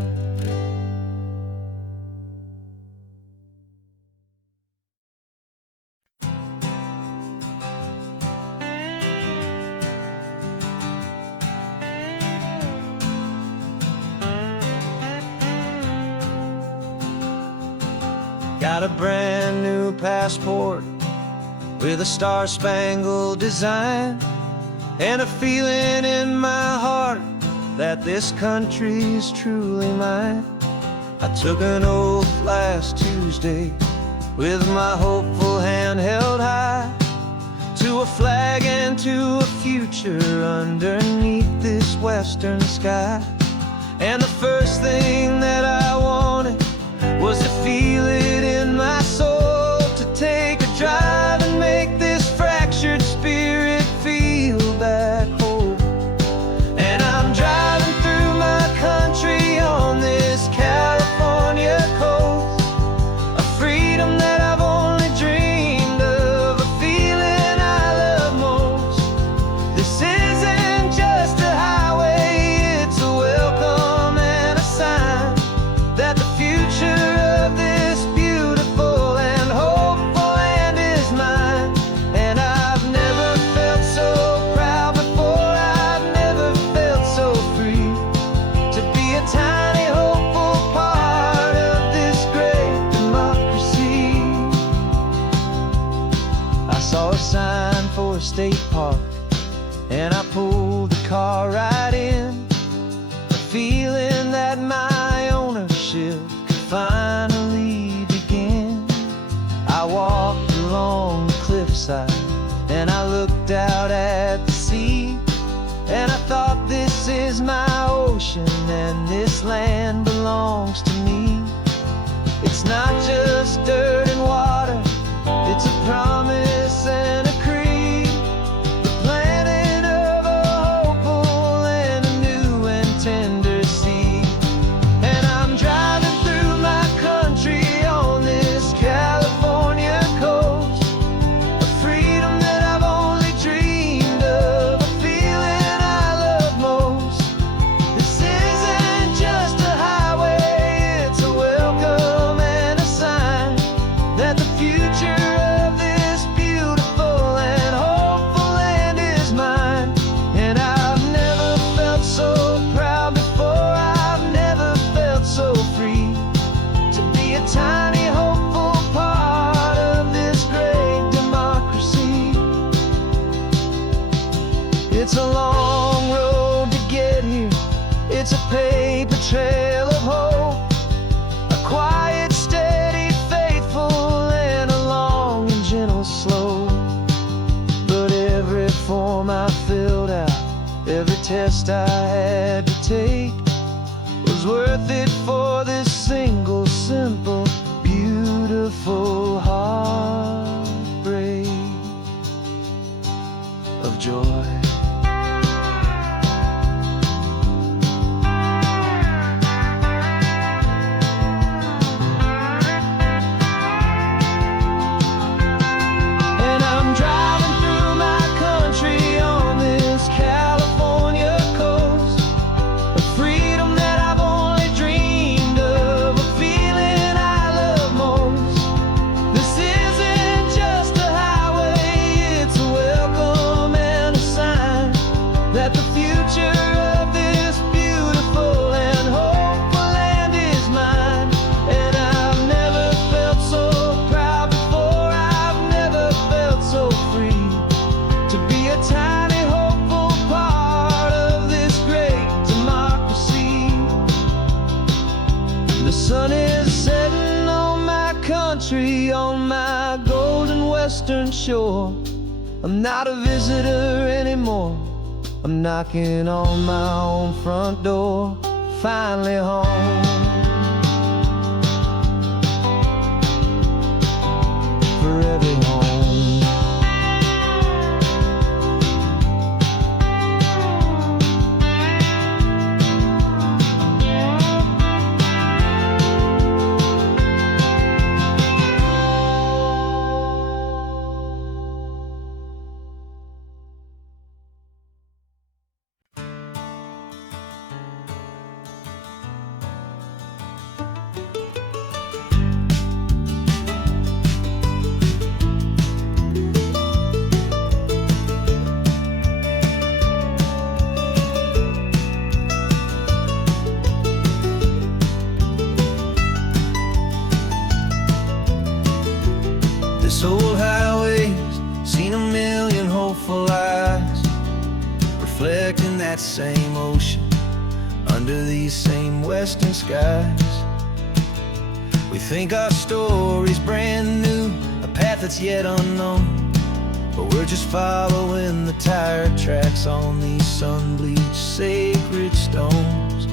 Got a brand new passport with a star-spangled design, and a feeling in my heart that this country's truly mine. I took an oath last Tuesday with my hopeful hand held high, to a flag and to a future underneath this western sky. And the first thing that I wanted was to feel it in my soul, to take a drive and make this fractured spirit feel back home. And I'm driving through my country on this California coast, a freedom that I've only dreamed of, a feeling I love most. This isn't just a highway, it's a welcome and a sign that the future of this beautiful and hopeful land is mine. And I've never felt so proud before, I've never felt so free, to be a tiny hopeful part of this great democracy. I saw a sign for a state park, and I pulled the car right in, a feeling that my ownership could finally begin. I walked along the cliffside and I looked out at the sea, and I thought, this is my ocean and this land belongs to me. It's not just dirt and water, it's a promise and a creed, the planting of a hopeful and a new and tender seed. And I'm driving through my country on this California coast, a freedom that I've only dreamed of, a feeling I love most. This isn't just a highway, it's a welcome and a sign that the future of this beautiful and hopeful land is mine. And I've never felt so proud before, I've never felt so free, to be a tiny hopeful part of this great democracy. It's a long road to get here, it's a paper trail of hope, a quiet, steady, faithful, and a long and gentle slope. But every form I filled out, every test I had to take, was worth it for this single, simple, beautiful heartbreak of joy. And I'm driving through my country on this California coast, a freedom that I've only dreamed of, a feeling I love most. This isn't just a highway, it's a welcome and a sign that the future of this beautiful and hopeful land is mine. And I've never felt so proud before, I've never felt so free, to be a tiny hopeful part of this great democracy. The sun is setting on my country, on my golden western shore. I'm not a visitor anymore, I'm knocking on my own front door, finally home. Forever home. beautiful eyes, reflecting that same ocean under these same western skies. We think our story's brand new, a path that's yet unknown, but we're just following the tire tracks on these sun-bleached sacred stones.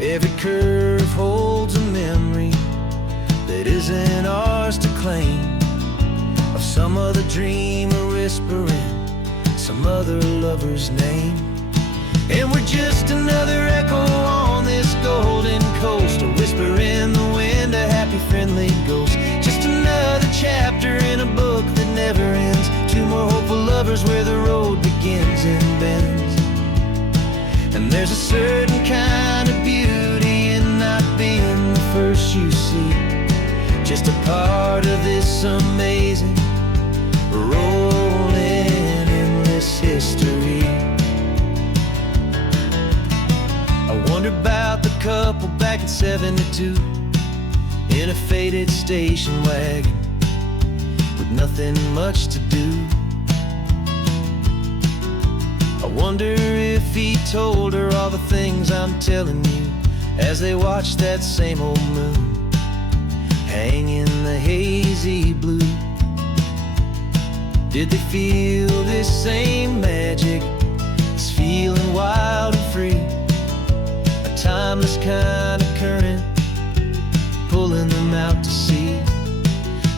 Every curve holds a memory that isn't ours to claim, of some other dreamer whispering some other lover's name. And we're just another echo on this golden coast, a whisper in the wind, a happy friendly ghost. Just another chapter in a book that never ends, two more hopeful lovers where the road begins and bends. And there's a certain kind of beauty in not being the first you see, just a part of this amazing rolling endless history. I wonder about the couple back in '72 in a faded station wagon with nothing much to do. I wonder if he told her all the things I'm telling you as they watched that same old moon hang in the hazy blue. Did they feel this same magic, this feeling wild and free, a timeless kind of current pulling them out to sea?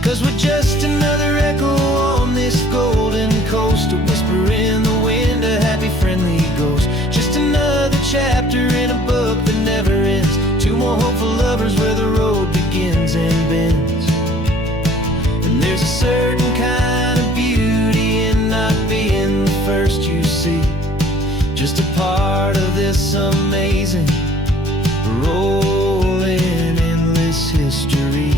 'Cause we're just another echo on this golden coast, a whisper in the wind, a happy friendly ghost. Just another chapter in a book that never ends, two more hopeful lovers where the road begins and bends. And there's a certain kind of beauty in not being the first you see, just a part of this amazing rolling endless history.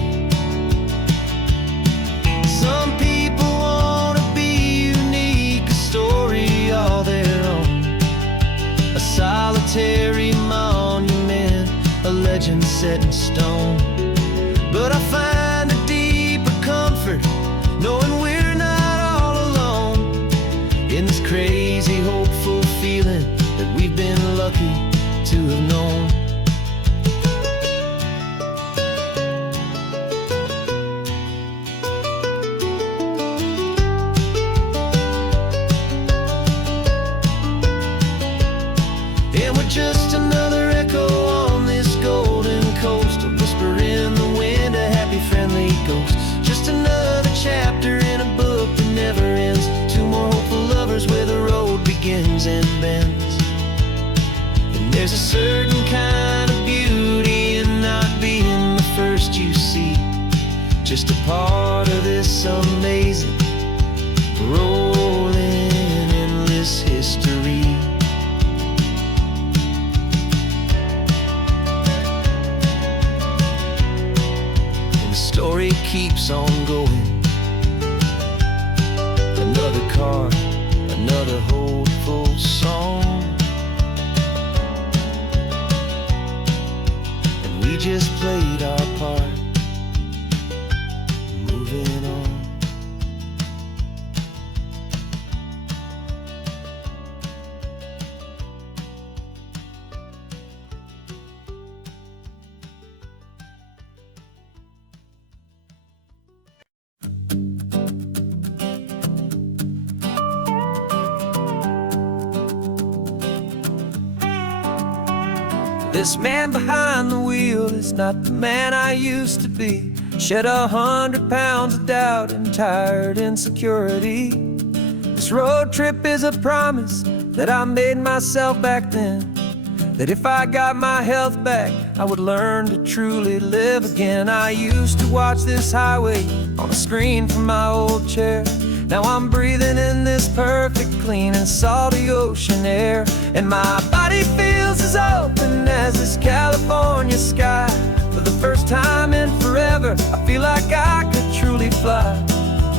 Some people wanna be unique, a story all their own, a solitary monument, a legend set in stone. But I find a deeper comfort knowing we're not all alone in this crazy hopeful feeling that we've been lucky to have known. And we're just another echo on this golden coast, a whisper in the wind, a happy friendly ghost. Just another chapter in a book that never ends, two more hopeful lovers where the road begins and bends. And there's a certain kind of beauty in not being the first you see, just a part of this amazing rolling endless history. Story keeps on going. Another card, another hopeful song, and we just played our part, moving on. This man behind the wheel is not the man I used to be. Shed 100 pounds of doubt and tired insecurity. This road trip is a promise that I made myself back then, that if I got my health back, I would learn to truly live again. I used to watch this highway on a screen from my old chair. Now I'm breathing in this perfect, clean and salty ocean air, and my body feels as open as this California sky. For the first time in forever, I feel like I could truly fly.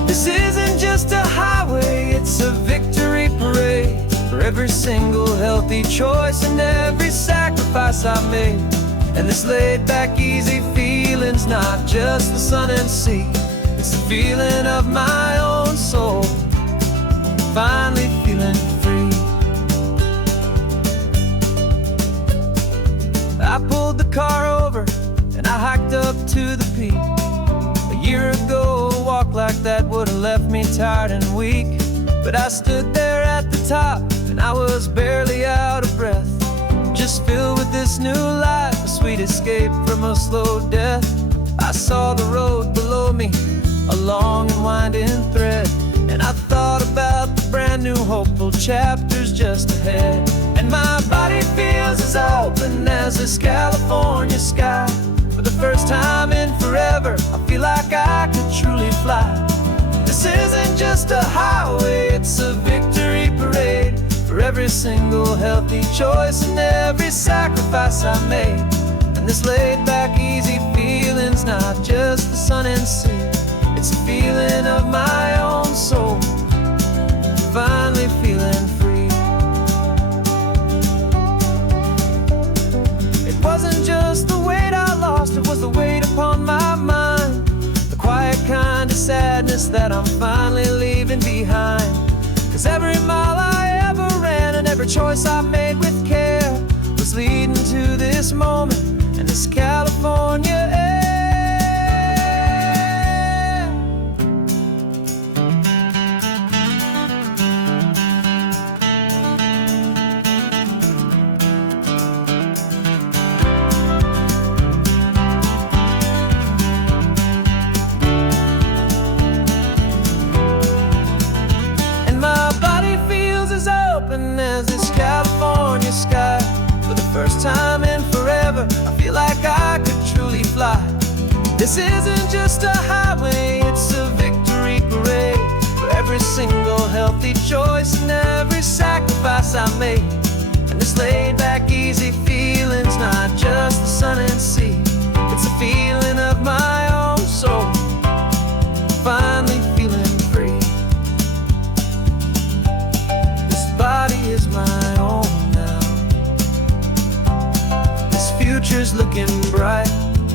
This isn't just a highway, it's a victory parade for every single healthy choice and every sacrifice I made. And this laid back, easy feeling's not just the sun and sea, it's the feeling of my own soul. finally feeling free. I pulled the car over and I hiked up to the peak. A year ago, a walk like that would have left me tired and weak. But I stood there at the top and I was barely out of breath, just filled with this new life, a sweet escape from a slow death. I saw the road below me, a long and winding thread, and I thought about the brand new hopeful chapters just ahead. And my body feels as open as this California sky. For the first time in forever, I feel like I could truly fly. This isn't just a highway, it's a victory parade for every single healthy choice and every sacrifice I made. And this laid back, easy feeling's not just the sun and sea, it's a feeling of my own soul, finally feeling free. It wasn't just the weight I lost, it was the weight upon my mind, the quiet kind of sadness that I'm finally leaving behind. 'Cause every mile I ever ran and every choice I made with care was leading to this moment and this California air. As this California sky, for the first time in forever, I feel like I could truly fly. This isn't just a highway, it's a victory parade for every single healthy choice and every sacrifice I made. And this laid back, easy feeling's not just the sun and sea, it's a feeling of my own soul, finally feeling free. Body is my own now. This future's looking bright,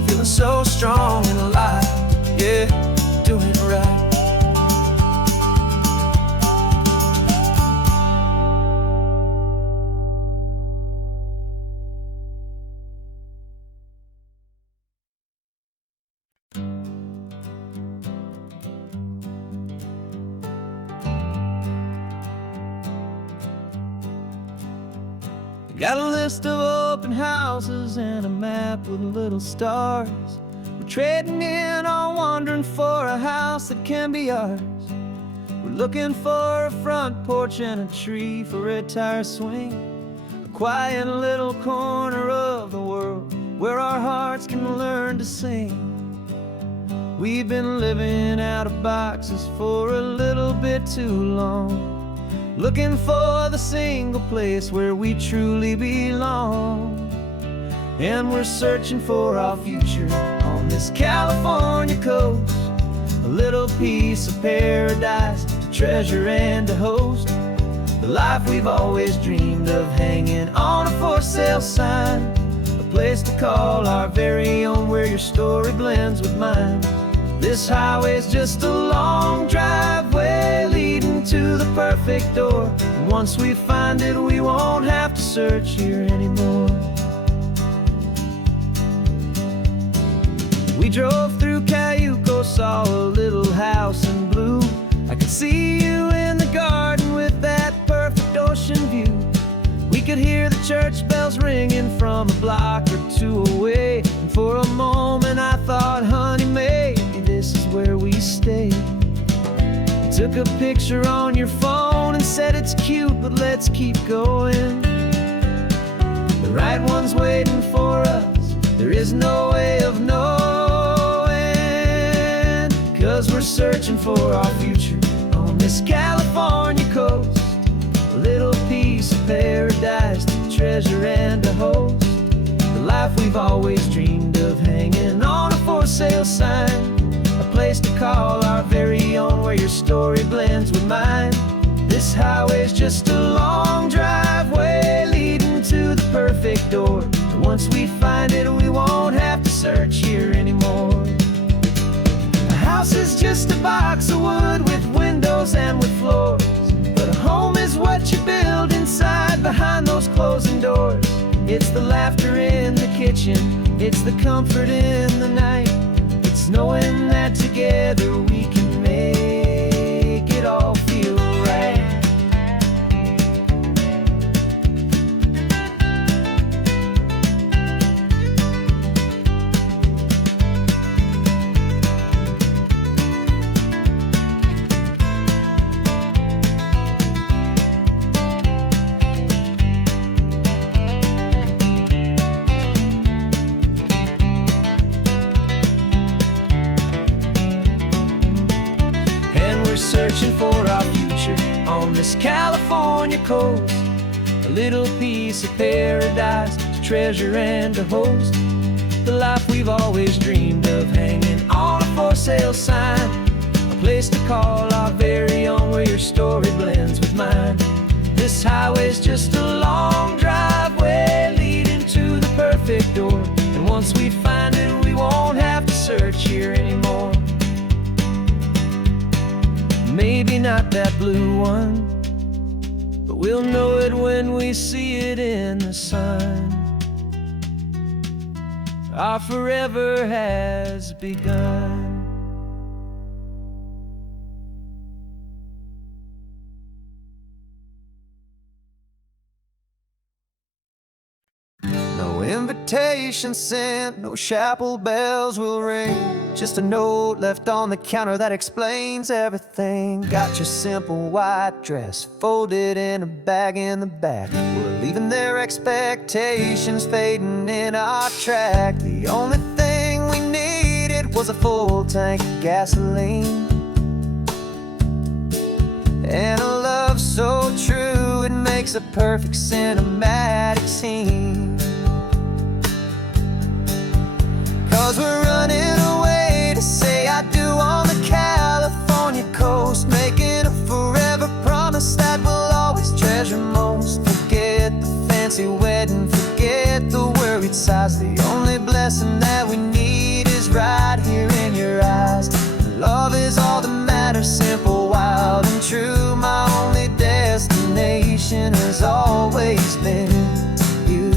feeling so strong and alive. Yeah, doing right. Got a list of open houses and a map with little stars. We're trading in on wondering for a house that can be ours. We're looking for a front porch and a tree for a tire swing, a quiet little corner of the world where our hearts can learn to sing. We've been living out of boxes for a little bit too long, looking for the single place where we truly belong. And we're searching for our future on this California coast, a little piece of paradise to treasure and to host, the life we've always dreamed of hanging on a for sale sign, a place to call our very own where your story blends with mine. This highway's just a long driveway leading to the perfect door, and once we find it, we won't have to search here anymore. We drove through Cayuco, saw a little house in blue. I could see you in the garden with that perfect ocean view. We could hear the church bells ringing from a block or two away, and for a moment I thought, honey, maybe this is where we stay. You took a picture on your phone and said it's cute, but let's keep going. The right one's waiting for us, there is no way of knowing, 'cause we're searching for our future on this California coast, a little piece of paradise to treasure and to host, the life we've always dreamed of hanging on a for sale sign, a place to call our very own where your story blends with mine. This highway's just a long driveway leading to the perfect door, and once we find it, we won't have to search here anymore. A house is just a box of wood with windows and with floors, but a It's the comfort in the night. It's knowing that together we can make it all feel right. Searching for our future on this California coast, a little piece of paradise to treasure and to host, the life we've always dreamed of, hanging on a for sale sign, a place to call our very own, where your story blends with mine. This highway's just a long driveway leading to the perfect door, and once we find it we won't have to search here anymore. Maybe not that blue one, but we'll know it when we see it in the sun. Our forever has begun. No invitation sent, no chapel bells will ring, just a note left on the counter that explains everything. Got your simple white dress folded in a bag in the back. We're leaving their expectations fading in our track. The only thing we needed was a full tank of gasoline, and a love so true it makes a perfect cinematic scene. 'Cause we're running away to say I do on the California coast, making a forever promise that we'll always treasure most. Forget the fancy wedding, forget the worried sighs. The only blessing that we need is right here in your eyes. Love is all that matters, simple, wild, and true. My only destination has always been you.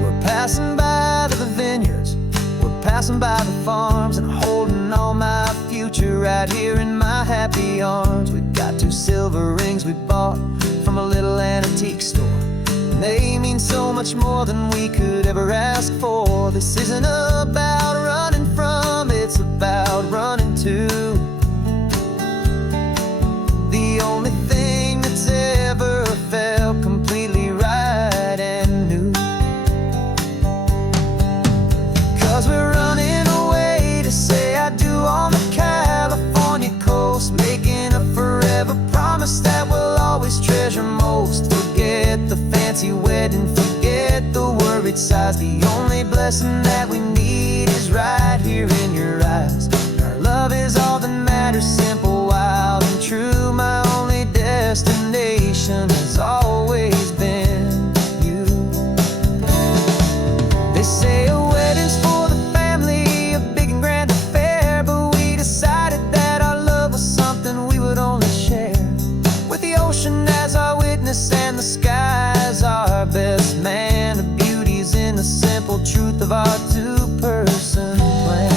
We're passing by the vineyards, we're passing by the farms, and holding all my future right here in my happy arms. We've got 2 silver rings we bought from a little antique store, and they mean so much more than we could ever ask for. This isn't about running from, it's about running to the only thing that's ever felt completely right and new. 'Cause we're running away to say I do on the California coast, making a forever promise that we'll always treasure most. Forget the fancy wedding, forget the worried sighs. The only blessing that we need is right here in your eyes. Our love is all that matters, simple, wild, and true. My only destination has always been you. They say a wedding's for the family, a big and grand affair, but we decided that our love was something we would only share with the ocean as our witness and the sky as our best man. The beauty's in the simple truth of our 2-person plan.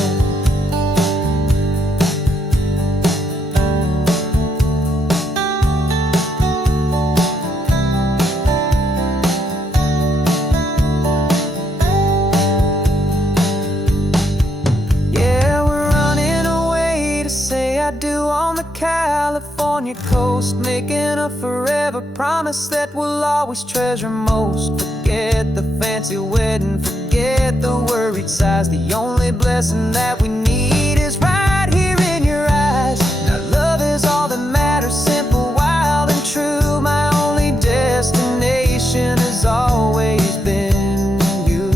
Yeah, we're running away to say I do on the California coast, making a forever promise that we'll always treasure most. Forget the fancy wedding, forget the worried sighs. The only blessing that we need is right here in your eyes. Now love is all that matters, simple, wild, and true. My only destination has always been you.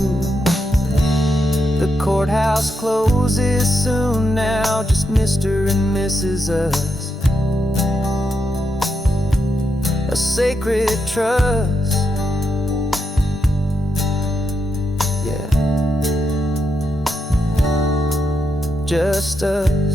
The courthouse closes soon now, just Mr. and Mrs. Us, a sacred trust. Yeah, just us.